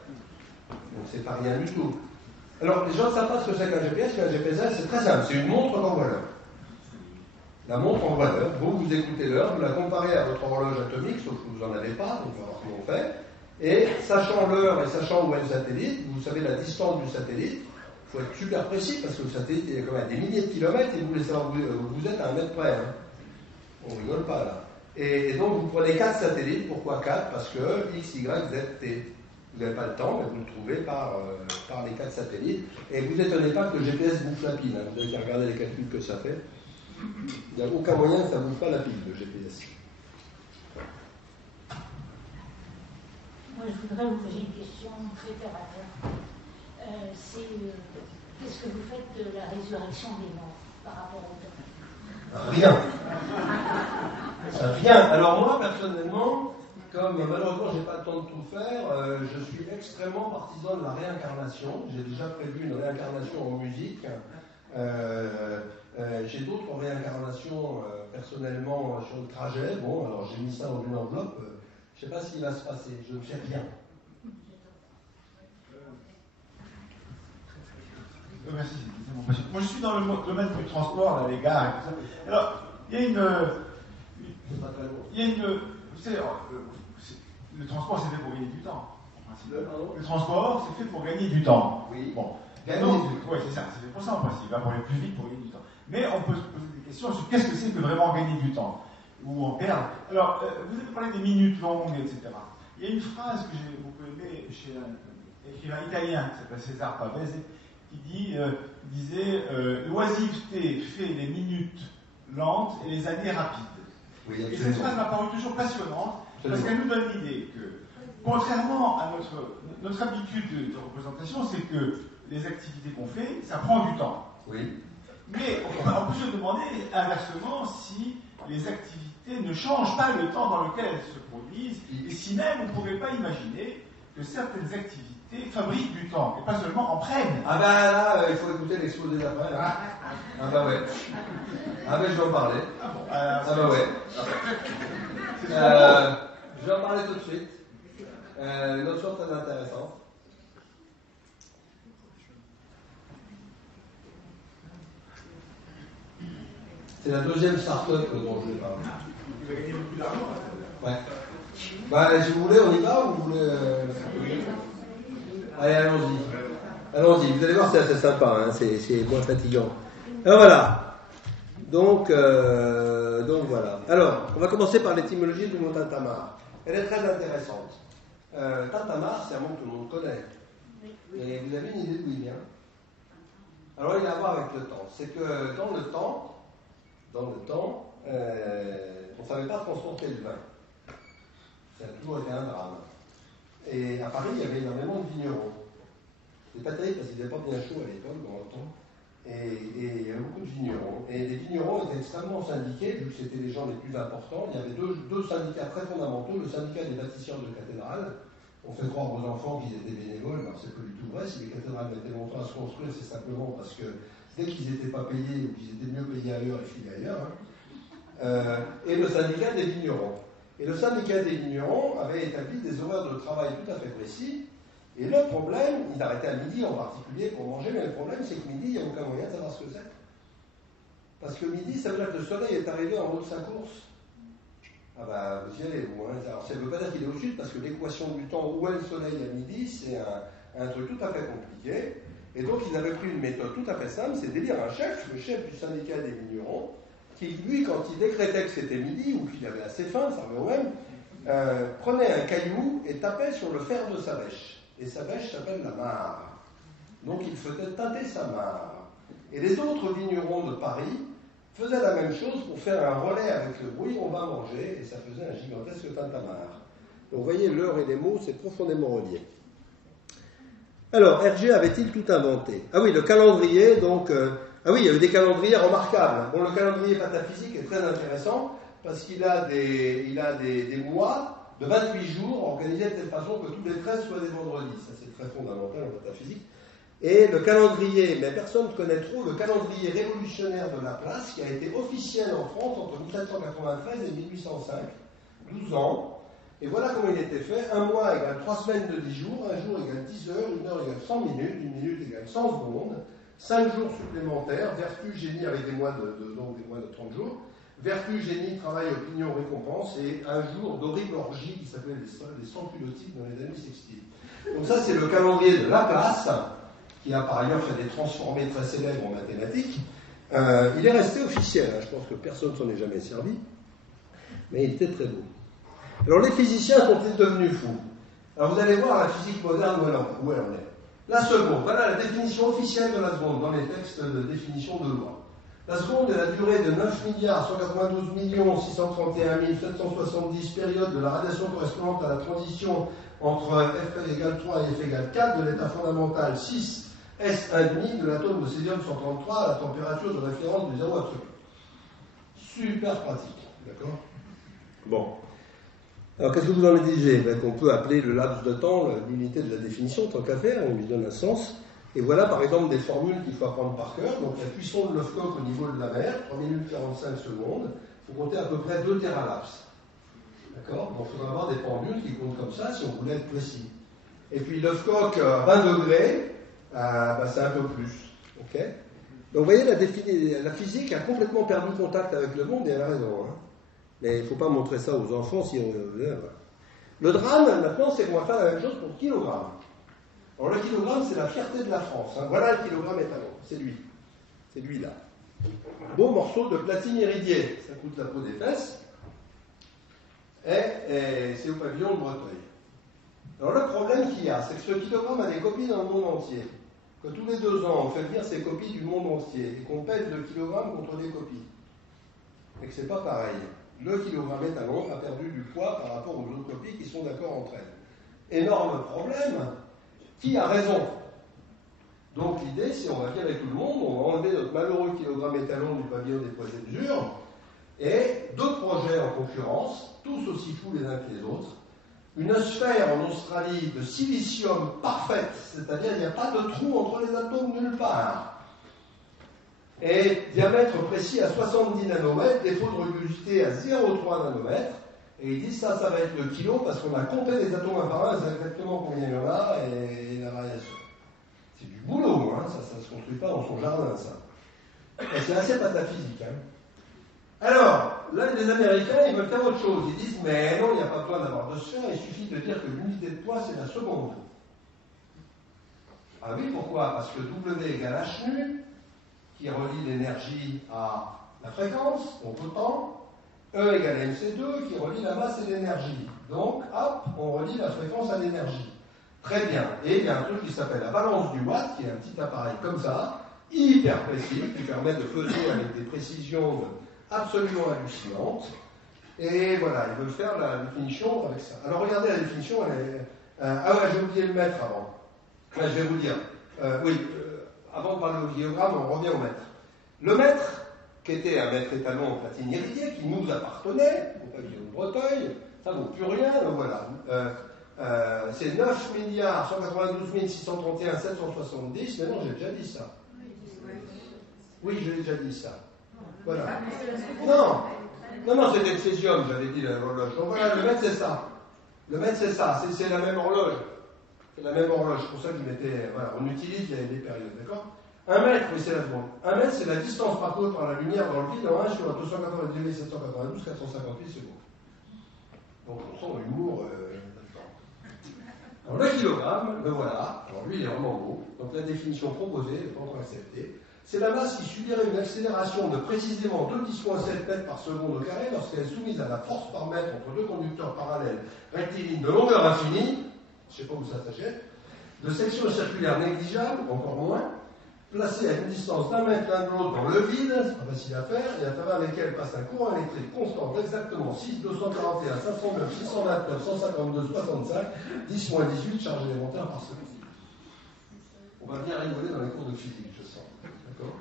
Donc c'est pas rien du tout. Alors les gens ne savent pas ce que c'est qu'un GPS, mais un GPS, c'est très simple, c'est une montre qu'en voleur. La montre envoie l'heure, vous écoutez l'heure, vous la comparez à votre horloge atomique, sauf que vous n'en avez pas, donc on va voir comment on fait. Et sachant l'heure et sachant où est le satellite, vous savez la distance du satellite, il faut être super précis parce que le satellite il est quand même à des milliers de kilomètres et vous voulez savoir où vous êtes à 1 mètre près. Hein. On rigole pas là. Et donc vous prenez 4 satellites, pourquoi 4 ? Parce que X, Y, Z, T. Vous n'avez pas le temps, mais vous le trouvez par les 4 satellites. Et vous étonnez pas que le GPS bouffe la pile. Hein. Vous avez qu'à regarder les calculs que ça fait. Il n'y a aucun moyen que ça ne bouffe pas la pile, le GPS. Moi, je voudrais vous poser une question très terre à terre. Qu'est-ce que vous faites de la résurrection des morts par rapport au temps ? Rien. Rien. Alors moi, personnellement, comme malheureusement je n'ai pas le temps de tout faire, je suis extrêmement partisan de la réincarnation. J'ai déjà prévu une réincarnation en musique. J'ai d'autres réincarnations personnellement sur le trajet. Bon, alors j'ai mis ça dans une enveloppe. Je ne sais pas ce qui va se passer. Je ne sais rien. Merci, c'est mon passion. Moi, je suis dans le domaine du transport, là, les gares et tout ça. Alors, il y a une. Vous savez, le transport, c'est fait pour gagner du temps. Le transport, c'est fait pour gagner du temps. Oui. Bon. Gagner Oui, c'est ça. C'est fait pour ça, en principe. Pour aller plus vite, pour gagner du temps. Mais on peut se poser des questions sur qu'est-ce que c'est que vraiment gagner du temps ou en perdre. Alors, vous avez parlé des minutes longues, etc. Il y a une phrase que j'ai beaucoup aimée chez un écrivain italien qui s'appelle César Pavese, qui disait l'oisiveté fait les minutes lentes et les années rapides. Oui, et cette phrase m'a paru toujours passionnante parce qu'elle nous donne l'idée que, contrairement à notre habitude de représentation, c'est que les activités qu'on fait, ça prend du temps. Oui. Mais on peut se demander inversement si les activités ne changent pas le temps dans lequel elles se produisent, et si même on ne pourrait pas imaginer que certaines activités fabriquent du temps, et pas seulement en prennent. Ah ben là, il faut écouter l'exposé d'après. Ah ben ouais. Ah ben je vais en parler. Ah bon, ben ouais. C'est je vais en parler tout de suite. Une autre chose très intéressante. C'est la deuxième start-up dont je vais parler. Tu vas gagner beaucoup d'argent. Ouais. Bah, si vous voulez, on y va ou vous voulez. Allez, allons-y. Allons-y, vous allez voir, c'est assez sympa, hein, c'est moins fatigant. Alors voilà. Donc voilà. Alors, on va commencer par l'étymologie du mot Tintamarre. Elle est très intéressante. Tintamarre, c'est un mot que tout le monde connaît. Et vous avez une idée d'où il vient ? Alors, il a à voir avec le temps. C'est que dans le temps, on ne savait pas transporter le vin. Ça a toujours été un drame. Et à Paris, il y avait énormément de vignerons. C'était pas terrible parce qu'il n'était pas bien chaud à l'époque, dans le temps. Et il y avait beaucoup de vignerons. Et les vignerons étaient extrêmement syndiqués, vu que c'était les gens les plus importants. Il y avait deux syndicats très fondamentaux. Le syndicat des bâtisseurs de cathédrales. On fait croire aux enfants qu'ils étaient bénévoles, mais c'est pas du tout vrai. Si les cathédrales mettaient longtemps à se construire, c'est simplement parce que dès qu'ils n'étaient pas payés ou qu'ils étaient mieux payés ailleurs, ils filaient ailleurs. Hein. Et le syndicat des vignerons. Et le syndicat des vignerons avait établi des horaires de travail tout à fait précis. Et le problème, ils arrêtaient à midi en particulier pour manger, mais le problème c'est que midi, il n'y a aucun moyen de savoir ce que c'est. Parce que midi, ça veut dire que le soleil est arrivé en haut de sa course. Ah bah, vous y allez, vous. Hein. Alors, ça ne veut pas dire qu'il est au sud, parce que l'équation du temps où est le soleil à midi, c'est un truc tout à fait compliqué. Et donc, ils avaient pris une méthode tout à fait simple, c'est d'élire un chef, le chef du syndicat des vignerons, qui, lui, quand il décrétait que c'était midi, ou qu'il avait assez faim, ça revient au même, prenait un caillou et tapait sur le fer de sa bêche. Et sa bêche s'appelle la mare. Donc, il faisait tâter sa mare. Et les autres vignerons de Paris faisaient la même chose pour faire un relais avec le bruit, on va manger, et ça faisait un gigantesque tintamarre. Donc, vous voyez, l'heure et les mots, c'est profondément relié. Alors, Hergé avait-il tout inventé ? Ah oui, le calendrier, donc... Ah oui, il y a eu des calendriers remarquables. Bon, le calendrier pataphysique est très intéressant parce qu'il a des mois de 28 jours organisés de telle façon que tous les 13 soient des vendredis. Ça, c'est très fondamental en pataphysique. Et le calendrier, mais personne ne connaît trop le calendrier révolutionnaire de Laplace qui a été officiel en France entre 1793 et 1805, 12 ans. Et voilà comment il était fait. Un mois égale 3 semaines de 10 jours, un jour égale 10 heures, une heure égale 100 minutes, une minute égale 100 secondes. 5 jours supplémentaires, vertu, génie avec des mois de 30 jours. Vertu, génie, travail, opinion, récompense, et un jour d'horrible orgie qui s'appelait les Sampulottiques dans les années 60. Donc ça, c'est le calendrier de Laplace, qui a par ailleurs fait des transformés très célèbres en mathématiques. Il est resté officiel, hein, je pense que personne ne s'en est jamais servi, mais il était très beau. Alors les physiciens sont-ils devenus fous? Alors vous allez voir la physique moderne où elle en est. La seconde, voilà la définition officielle de la seconde dans les textes de définition de loi. La seconde est la durée de 9.192.631.770 périodes de la radiation correspondante à la transition entre F égale 3 et F égale 4 de l'état fondamental 6 S1,5 de l'atome de césium-133 à la température de référence du zéro absolu. Super pratique, d'accord? Bon. Alors qu'est-ce que vous en exigez? Qu'on peut appeler le laps de temps l'unité de la définition, tant qu'à faire, on lui donne un sens. Et voilà par exemple des formules qu'il faut apprendre par cœur. Donc la cuisson de l'œuf coq au niveau de la mer, 3 minutes 45 secondes, il faut compter à peu près 2 téralaps. D'accord? Donc il faudra avoir des pendules qui comptent comme ça si on voulait être précis. Et puis l'œuf coq à 20 degrés, c'est un peu plus. Okay? Donc vous voyez, la physique a complètement perdu contact avec le monde et elle a raison. Hein? Mais il ne faut pas montrer ça aux enfants si on voilà. Le drame, maintenant, c'est qu'on va faire la même chose pour le kilogramme. Alors le kilogramme, c'est la fierté de la France. Hein. Voilà le kilogramme étalon, c'est lui. C'est lui-là. Beau morceau de platine iridiée, ça coûte la peau des fesses. Et c'est au pavillon de Breteuil. Alors le problème qu'il y a, c'est que ce kilogramme a des copies dans le monde entier. Que tous les 2 ans, on fait venir ces copies du monde entier et qu'on pèse le kilogramme contre des copies. Et que c'est pas pareil. Le kilogramme étalon a perdu du poids par rapport aux autres copies qui sont d'accord entre elles. Énorme problème. Qui a raison? Donc l'idée, si on va bien avec tout le monde, on va enlever notre malheureux kilogramme étalon du pavillon des poids et mesures, et 2 projets en concurrence, tous aussi fous les uns que les autres. Une sphère en Australie de silicium parfaite, c'est-à-dire il n'y a pas de trou entre les atomes nulle part. Et diamètre précis à 70 nanomètres, défaut de rugosité à 0,3 nanomètres. Et ils disent ça va être le kilo parce qu'on a compté les atomes un par un, c'est exactement combien il y en a et la variation. C'est du boulot, hein, ça ne se construit pas dans son jardin, ça. Et c'est assez pataphysique. Hein. Alors, là, les Américains, ils veulent faire autre chose. Ils disent, mais non, il n'y a pas besoin d'avoir de sphère, il suffit de dire que l'unité de poids, c'est la seconde. Ah oui, pourquoi? Parce que W égale H nu, qui relie l'énergie à la fréquence, donc au temps. E égale MC2 qui relie la masse et l'énergie. Donc, hop, on relie la fréquence à l'énergie. Très bien. Et il y a un truc qui s'appelle la balance du watt, qui est un petit appareil comme ça, hyper précis, qui permet de peser avec des précisions absolument hallucinantes. Et voilà, ils veulent faire la définition avec ça. Alors regardez la définition, elle est... j'ai oublié le mètre avant. Je vais vous dire. Avant de parler au kilogramme, on revient au mètre. Le mètre, qui était un mètre étalon en platine iridée, qui nous appartenait, au pavillon de Breteuil, ça ne vaut plus rien, donc voilà. C'est 9.192.631.770, mais non, j'ai déjà dit ça. Oui, je l'ai déjà dit ça. Voilà. Non, c'était le césium, j'avais dit l'horloge. Donc voilà, le mètre, c'est ça. Le mètre, c'est ça, c'est la même horloge. C'est la même horloge, c'est pour ça qu'il mettait... Voilà, on utilise les périodes, d'accord? 1 mètre, oui, c'est la seconde. 1 mètre, c'est la distance parcourue par la lumière dans le vide en 1 sur 292 792, 458 secondes. Donc on sent l'humour là-dedans. Alors le kilogramme, le voilà. Alors lui, il est vraiment beau. Donc la définition proposée, n'est pas encore acceptée. C'est la masse qui subirait une accélération de précisément 2,7 mètres par seconde au carré lorsqu'elle est soumise à la force par mètre entre 2 conducteurs parallèles rectilignes de longueur infinie, je ne sais pas où ça s'achète, de section circulaire négligeable, encore moins, placés à une distance d'1 mètre l'un de l'autre dans le vide, c'est pas facile à faire, et à travers lesquels passe un courant électrique constant d'exactement 6, 241, 509, 629, 152, 65, 10 moins 18 charge élémentaire par seconde. On va bien rigoler dans les cours de physique, je sens. D'accord?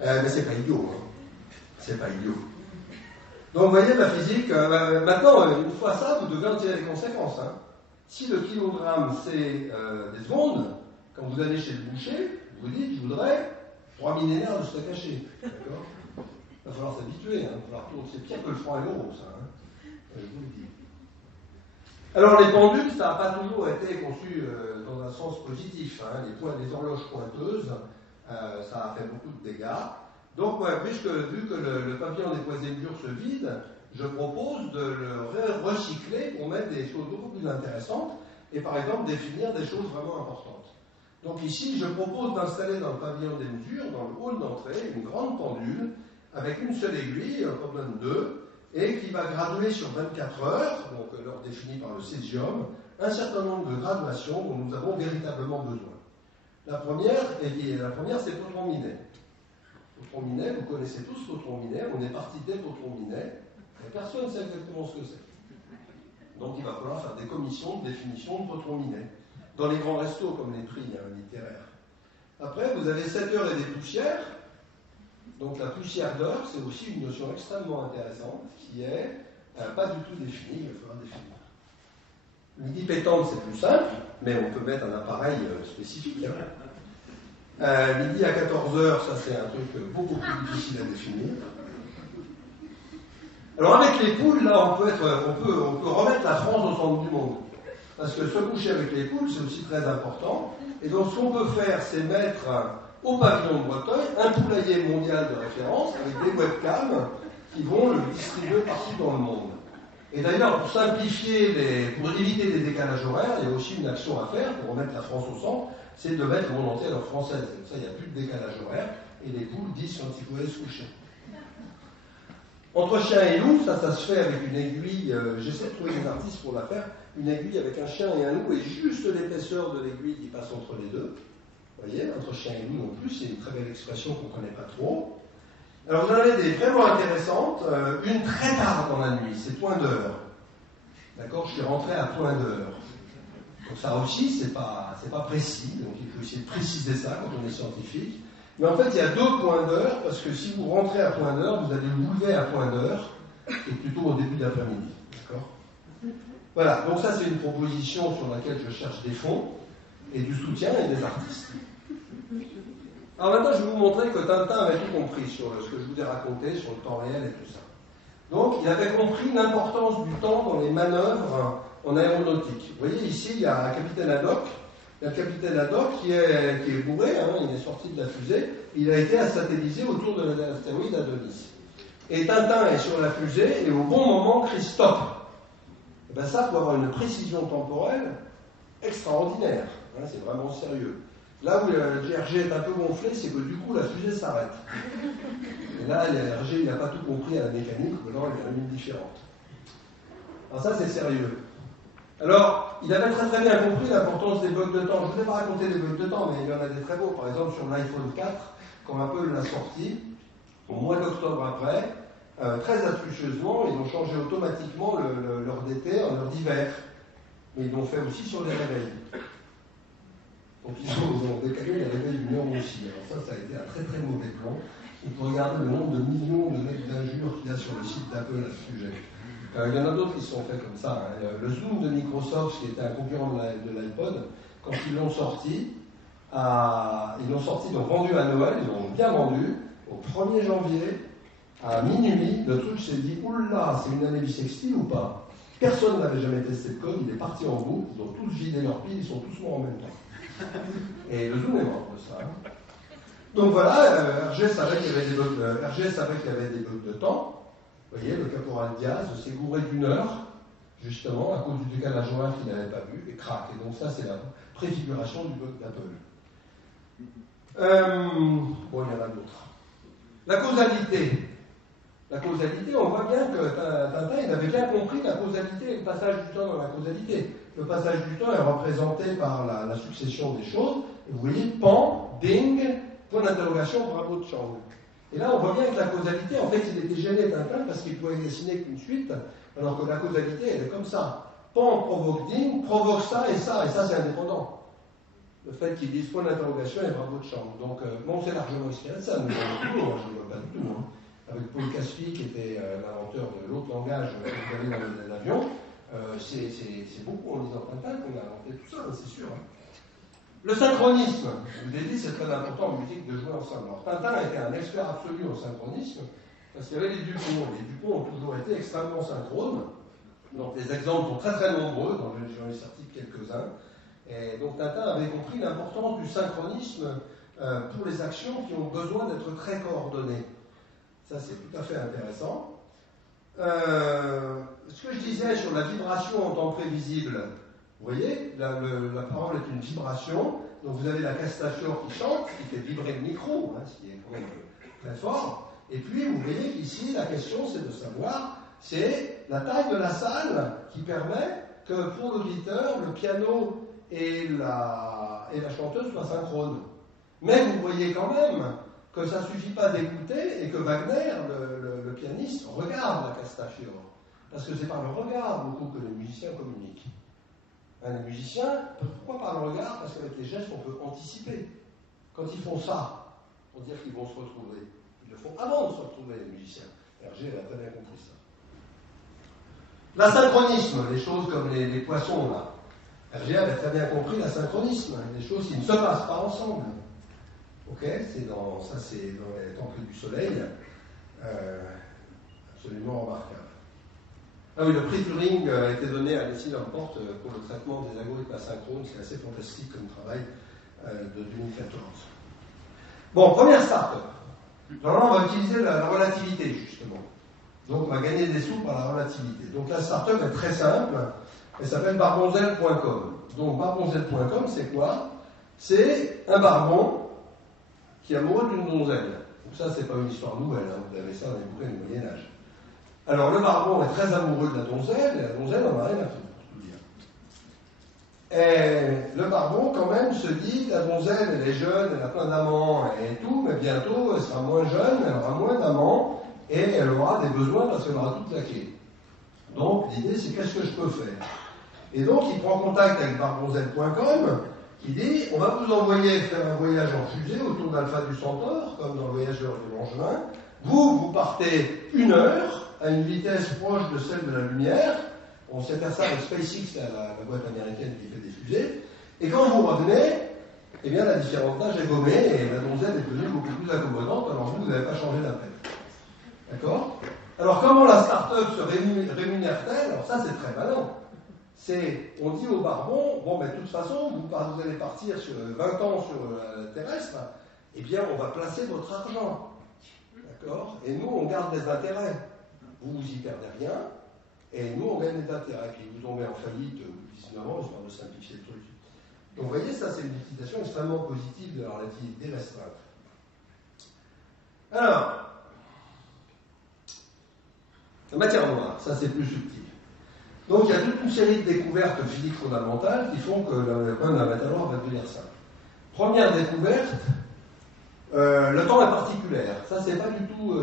Mais c'est pas idiot, hein. C'est pas idiot. Donc vous voyez, la physique, maintenant, une fois ça, vous devez en tirer les conséquences. Hein. Si le kilogramme, c'est des secondes, quand vous allez chez le boucher, vous dites, je voudrais 3 millénaires de steak haché. D'accord? Il va falloir s'habituer, hein. C'est pire que le franc et l'euro, ça. Hein. Je vous le dis. Alors les pendules, ça n'a pas toujours été conçu dans un sens positif. Hein. Les horloges pointeuses, ça a fait beaucoup de dégâts. Donc, vu que le pavillon des Poisé-Mur se vide, je propose de le recycler pour mettre des choses beaucoup plus intéressantes et par exemple définir des choses vraiment importantes. Donc ici, je propose d'installer dans le pavillon des mesures, dans le hall d'entrée, une grande pendule avec une seule aiguille, pas besoin de deux, et qui va graduer sur 24 heures, donc l'heure définie par le césium, un certain nombre de graduations dont nous avons véritablement besoin. La première, c'est Potron Minet. Potron Minet, vous connaissez tous Potron Minet, on est parti dès Potron Minet, et personne ne sait exactement ce que c'est. Donc il va falloir faire des commissions de définition de Potron Minet. Dans les grands restos, comme les prix littéraires. Après, vous avez 7 heures et des poussières. Donc la poussière d'heure, c'est aussi une notion extrêmement intéressante, qui est pas du tout définie, il faudra définir. Midi pétante, c'est plus simple, mais on peut mettre un appareil spécifique. Midi à 14h, ça c'est un truc beaucoup plus difficile à définir. Alors avec les poules, là, on peut remettre la France au centre du monde. Parce que se coucher avec les poules, c'est aussi très important. Et donc ce qu'on peut faire, c'est mettre au pavillon de Breteuil un poulailler mondial de référence avec des webcams qui vont le distribuer partout dans le monde. Et d'ailleurs, pour simplifier, pour éviter les décalages horaires, il y a aussi une action à faire pour remettre la France au centre, c'est de mettre le monde entier à l'heure française. Comme ça, il n'y a plus de décalage horaire et les poules disent quand il faut aller se coucher. Entre chien et loup, ça se fait avec une aiguille, j'essaie de trouver des artistes pour la faire, une aiguille avec un chien et un loup, et juste l'épaisseur de l'aiguille qui passe entre les deux. Vous voyez, entre chien et loup non plus, c'est une très belle expression qu'on ne connaît pas trop. Alors vous en avez des vraiment intéressantes, une très tard dans la nuit, c'est point d'heure. D'accord, je suis rentré à point d'heure. Donc ça aussi, c'est pas précis, donc il faut essayer de préciser ça quand on est scientifique. Mais en fait, il y a 2 points d'heure, parce que si vous rentrez à point d'heure, vous allez vous lever à point d'heure, et plutôt au début d'après-midi. D'accord ? Voilà, donc ça c'est une proposition sur laquelle je cherche des fonds, et du soutien et des artistes. Alors maintenant, je vais vous montrer que Tintin avait tout compris sur ce que je vous ai raconté, sur le temps réel et tout ça. Donc, il avait compris l'importance du temps dans les manœuvres en aéronautique. Vous voyez, ici, il y a un capitaine Haddock. Il y a le capitaine Haddock qui est bourré, il est sorti de la fusée. Il a été satellisé autour de l'astéroïde Adonis. Et Tintin est sur la fusée, et au bon moment, crie stop. Et bien ça, pour avoir une précision temporelle extraordinaire. C'est vraiment sérieux. Là où le GRG est un peu gonflé, c'est que du coup, la fusée s'arrête. Et là, le GRG, il n'a pas tout compris à la mécanique, ou alors il y en a une différente. Alors ça, c'est sérieux. Alors, il avait très très bien compris l'importance des blocs de temps. Je ne vous ai pas raconté les blocs de temps, mais il y en a des très beaux. Par exemple, sur l'iPhone 4, quand Apple l'a sorti, au mois d'octobre après, très astucieusement, ils ont changé automatiquement l'heure d'été en heure d'hiver. Mais ils l'ont fait aussi sur les réveils. Donc ils ont décalé les réveils d'une heure aussi. Alors ça a été un très très mauvais plan. On peut regarder le nombre de millions de lettres d'injures qu'il y a sur le site d'Apple à ce sujet. Il y en a d'autres qui se sont faits comme ça. Le Zoom de Microsoft, qui était un concurrent de l'iPod, quand ils l'ont sorti, donc vendu à Noël, ils l'ont bien vendu. Au 1er janvier, à minuit, le truc s'est dit, oula, c'est une année bissextile ou pas? Personne n'avait jamais testé le code, il est parti en route, ils ont tous vidé leurs piles, ils sont tous morts en même temps. Et le Zoom est mort de ça. Donc voilà, RG savait qu'il y avait des blocs de temps. Vous voyez, le caporal Diaz s'est gouré d'1 heure, justement, à cause du décalage horaire qu'il n'avait pas vu, et craque. Et donc ça, c'est la préfiguration du bloc d'Apple. Bon, il y en a d'autres. La causalité. La causalité, on voit bien que Tintin, il avait bien compris la causalité et le passage du temps dans la causalité. Le passage du temps est représenté par la succession des choses. Et vous voyez, pan, ding, point d'interrogation, bravo de Chang. Et là, on voit bien que la causalité, en fait, il était gêné Tintin parce qu'il pouvait dessiner qu'une suite, alors que la causalité, elle est comme ça. Pan provoque ding, provoque ça, et ça c'est indépendant. Le fait qu'ils disent point d'interrogation et bravo de Chang. Donc, bon, c'est largement inspiré de ça, mais je ne vois pas du tout. Avec Paul Caspy, qui était l'inventeur de l'autre langage que vous avez dans l'avion, c'est beaucoup en lisant Tintin qu'on a inventé tout ça, c'est sûr. Le synchronisme, je vous ai dit, c'est très important en musique de jouer ensemble. Alors, Tintin était un expert absolu en synchronisme, parce qu'il y avait les Dupont. Les Dupont ont toujours été extrêmement synchrones. Donc, les exemples sont très très nombreux, j'en ai sorti quelques-uns. Et donc, Tintin avait compris l'importance du synchronisme pour les actions qui ont besoin d'être très coordonnées. Ça, c'est tout à fait intéressant. Ce que je disais sur la vibration en temps prévisible, vous voyez, la parole est une vibration, donc vous avez la castafiore qui chante, qui fait vibrer le micro, ce qui est quand même très fort, et puis vous voyez qu'ici, la question c'est de savoir, c'est la taille de la salle qui permet que pour l'auditeur, le piano et la chanteuse soient synchrones. Mais vous voyez quand même que ça ne suffit pas d'écouter et que Wagner, le pianiste, regarde la castafiore. Parce que c'est par le regard beaucoup que les musiciens communiquent. Les musiciens, pourquoi par le regard? Parce qu'avec les gestes, on peut anticiper. Quand ils font ça, pour dire qu'ils vont se retrouver, ils le font avant de se retrouver, les musiciens. Hergé a très bien compris ça. L'asynchronisme, les choses comme les poissons, là. Hergé avait très bien compris l'asynchronisme, les choses qui ne se passent pas ensemble. Ok, c'est dans les temples du soleil, absolument remarquable. Ah oui, le prix Turing a été donné à Leslie Lamport pour le traitement des algorithmes asynchrones, c'est assez fantastique comme travail de 2014. Bon, première start-up. Alors là, on va utiliser la relativité, justement. Donc, on va gagner des sous par la relativité. Donc, la start-up est très simple, elle s'appelle barbonzel.com. Donc, barbonzel.com, c'est quoi? C'est un barbon qui est amoureux d'une donzelle. Donc ça, c'est pas une histoire nouvelle, vous avez ça dans les bouquins du Moyen-Âge. Alors, le barbon est très amoureux de la donzelle, et la donzelle en a rien à foutre, pour tout dire. Et le barbon, quand même, se dit, la donzelle, elle est jeune, elle a plein d'amants et tout, mais bientôt, elle sera moins jeune, elle aura moins d'amants, et elle aura des besoins parce qu'elle aura tout claqué. Donc, l'idée, c'est qu'est-ce que je peux faire? Et donc, il prend contact avec barbonzel.com, il dit, on va vous envoyer faire un voyage en fusée autour d'Alpha du Centaure, comme dans le Voyageur du Langevin. Vous partez 1 heure à une vitesse proche de celle de la lumière. On sait faire ça avec SpaceX, la boîte américaine qui fait des fusées. Et quand vous revenez, eh bien la différence d'âge est gommée et la donzelle est devenue beaucoup plus accommodante, alors vous n'avez pas changé d'appel. D'accord? Alors comment la start-up se rémunère-t-elle? Alors ça c'est très malin. On dit au barbon, bon, mais de toute façon, vous allez partir sur 20 ans sur la terrestre, eh bien, on va placer votre argent. D'accord? Et nous, on garde des intérêts. Vous y perdez rien, et nous, on gagne des intérêts. Puis vous tombez en faillite au bout de 19 ans, histoire de simplifier le truc. Donc, vous voyez, ça, c'est une utilisation extrêmement positive de la relativité restreinte. Alors, la matière noire, ça, c'est plus subtil. Donc, il y a toute une série de découvertes physiques fondamentales qui font que le problème de la matière noire va devenir simple. Première découverte, le temps est particulaire. Ça, c'est pas du tout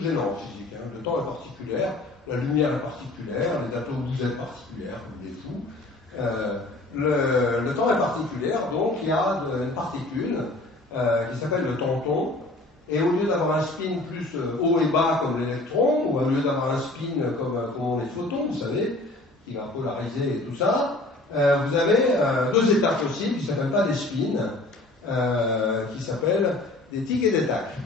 gênant en physique. Le temps est particulaire, la lumière est particulière, les atomes vous êtes particulières, comme des fous. Le temps est particulière, donc il y a une particule qui s'appelle le tanton. Et au lieu d'avoir un spin plus haut et bas comme l'électron, ou au lieu d'avoir un spin comme ont les photons, vous savez, qui va polariser et tout ça, vous avez 2 états possibles qui ne s'appellent pas des spins, qui s'appellent des tics et des tacs.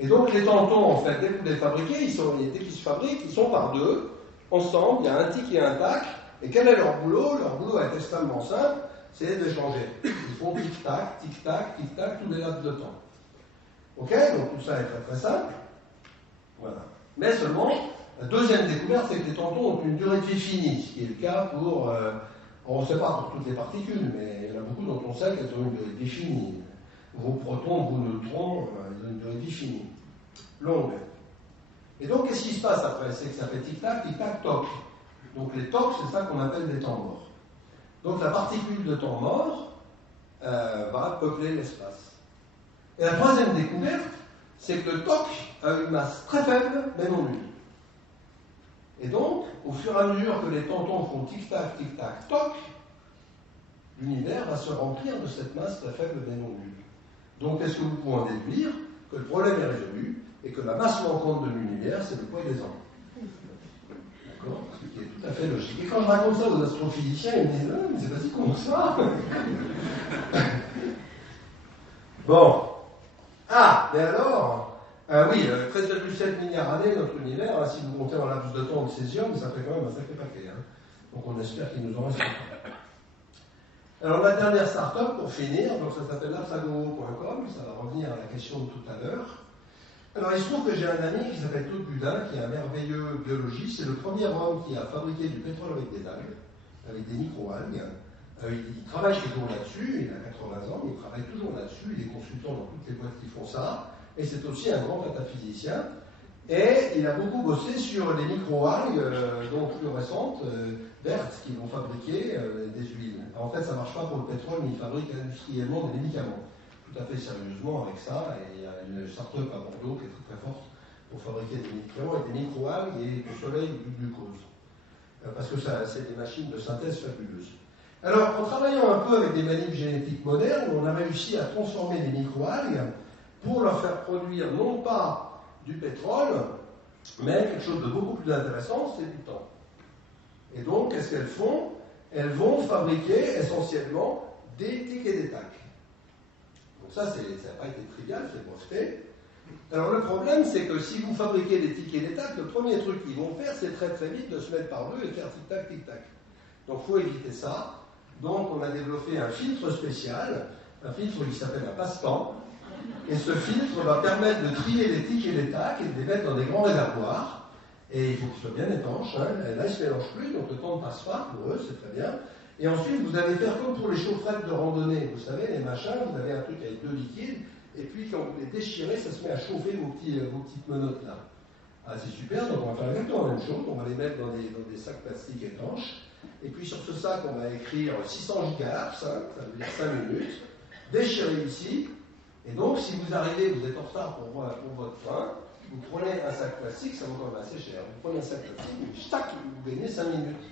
Et donc les tantons, en fait, dès que vous les fabriquez, dès qu'ils se fabriquent, ils sont par 2, ensemble, il y a un tic et un tac, et quel est leur boulot? Leur boulot est extrêmement simple, c'est d'échanger. Ils font tic-tac, tic-tac, tic-tac, tous les laps de temps. Ok, donc tout ça est très très simple. Voilà. Mais seulement, la deuxième découverte, c'est que les tantons ont une durée de vie finie, ce qui est le cas pour, on ne sait pas pour toutes les particules, mais il y en a beaucoup dont on sait qu'elles ont une durée de vie finie. Vos protons, vos neutrons, ils ont une durée de vie finie, longue. Et donc, qu'est-ce qui se passe après? C'est que ça fait tic-tac, tic-tac, toc. Donc les tocs, c'est ça qu'on appelle des temps morts. Donc la particule de temps mort va peupler l'espace. Et la troisième découverte, c'est que le toc a une masse très faible, mais non nulle. Et donc, au fur et à mesure que les tantons font tic-tac, tic-tac, toc, l'univers va se remplir de cette masse très faible, mais non nulle. Donc, est-ce que vous pouvez en déduire que le problème est résolu et que la masse manquante de l'univers, c'est le poids des ans? D'accord? Ce qui est tout à fait logique. Et quand je raconte ça aux astrophysiciens, ils me disent « Ah, mais c'est pas si con ça !» Bon. Ah, mais alors, oui, 13,7 milliards d'années, notre univers, si vous comptez en laps de temps de césium, ça fait quand même un sacré paquet. Donc on espère qu'il nous en reste pas. Alors la dernière start-up, pour finir, donc ça s'appelle lapsago.com, ça va revenir à la question de tout à l'heure. Alors il se trouve que j'ai un ami qui s'appelle Claude Budin, qui est un merveilleux biologiste, c'est le premier homme qui a fabriqué du pétrole avec des algues, avec des micro-algues. Il travaille toujours là-dessus, il a 80 ans, mais il travaille toujours là-dessus, il est consultant dans toutes les boîtes qui font ça, et c'est aussi un grand métaphysicien. Et il a beaucoup bossé sur les micro-algues, donc fluorescentes, vertes, qui vont fabriquer des huiles. Alors, en fait, ça ne marche pas pour le pétrole, mais il fabrique industriellement des médicaments. Tout à fait sérieusement avec ça, et il y a une start-up à Bordeaux qui est très très forte pour fabriquer des médicaments avec des micro-algues et au soleil du glucose. Parce que c'est des machines de synthèse fabuleuses. Alors, en travaillant un peu avec des manipes génétiques modernes, on a réussi à transformer les micro-algues pour leur faire produire non pas du pétrole, mais quelque chose de beaucoup plus intéressant, c'est du temps. Et donc, qu'est-ce qu'elles font? Elles vont fabriquer essentiellement des tics et des tacs. Donc ça n'a pas été trivial, c'est breveté. Alors le problème, c'est que si vous fabriquez des tics et des tacs, le premier truc qu'ils vont faire, c'est très très vite de se mettre par deux et faire tic-tac, tic-tac. Donc il faut éviter ça. Donc on a développé un filtre spécial, un filtre qui s'appelle un passe-temps. Et ce filtre va permettre de trier les tics et les tacs et de les mettre dans des grands réservoirs. Et il faut qu'ils soient bien étanches. Hein. Là, ils ne se mélangent plus, donc le temps ne passe pas pour eux, c'est très bien. Et ensuite, vous allez faire comme pour les chaufferettes de randonnée. Vous savez, les machins, vous avez un truc avec deux liquides, et puis quand vous les déchirez, ça se met à chauffer vos petites menottes là. Ah, c'est super, donc on va faire exactement la même chose. On va les mettre dans des sacs plastiques étanches. Et puis sur ce sac, on va écrire 600 gigahertz, hein, ça veut dire 5 minutes. Déchirez ici. Et donc, si vous arrivez, vous êtes en retard pour votre train, vous prenez un sac plastique, ça vaut quand même assez cher. Vous prenez un sac plastique, et tac, vous gagnez 5 minutes.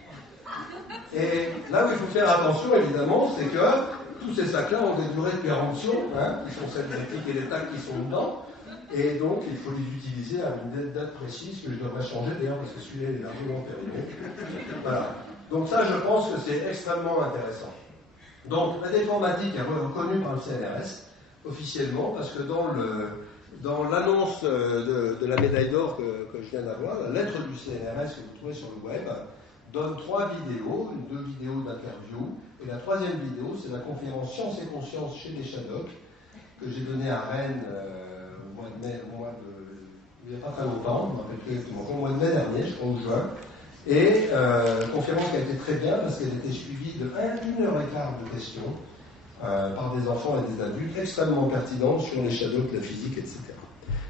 Et là où il faut faire attention, évidemment, c'est que tous ces sacs-là ont des durées de péremption, hein, qui sont celles des tics et des tacs qui sont dedans. Et donc, il faut les utiliser à une date précise que je devrais changer d'ailleurs, parce que celui-là, il est largement périmé. Voilà. Donc ça, je pense que c'est extrêmement intéressant. Donc, la déformatique est reconnue par le CNRS, officiellement, parce que dans l'annonce de la médaille d'or que je viens d'avoir, la lettre du CNRS que vous trouvez sur le web donne 3 vidéos, 2 vidéos d'interview, et la 3e vidéo, c'est la conférence Science et Conscience chez les Shadocks, que j'ai donnée à Rennes au mois de mai, il n'y a pas très longtemps, je me rappelle plus exactement, au mois de mai dernier, je crois, au juin, et conférence qui a été très bien, parce qu'elle était suivie de 1 heure et quart de questions, par des enfants et des adultes extrêmement pertinents sur les shadows, la physique, etc.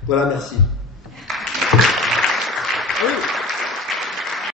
Voilà, merci.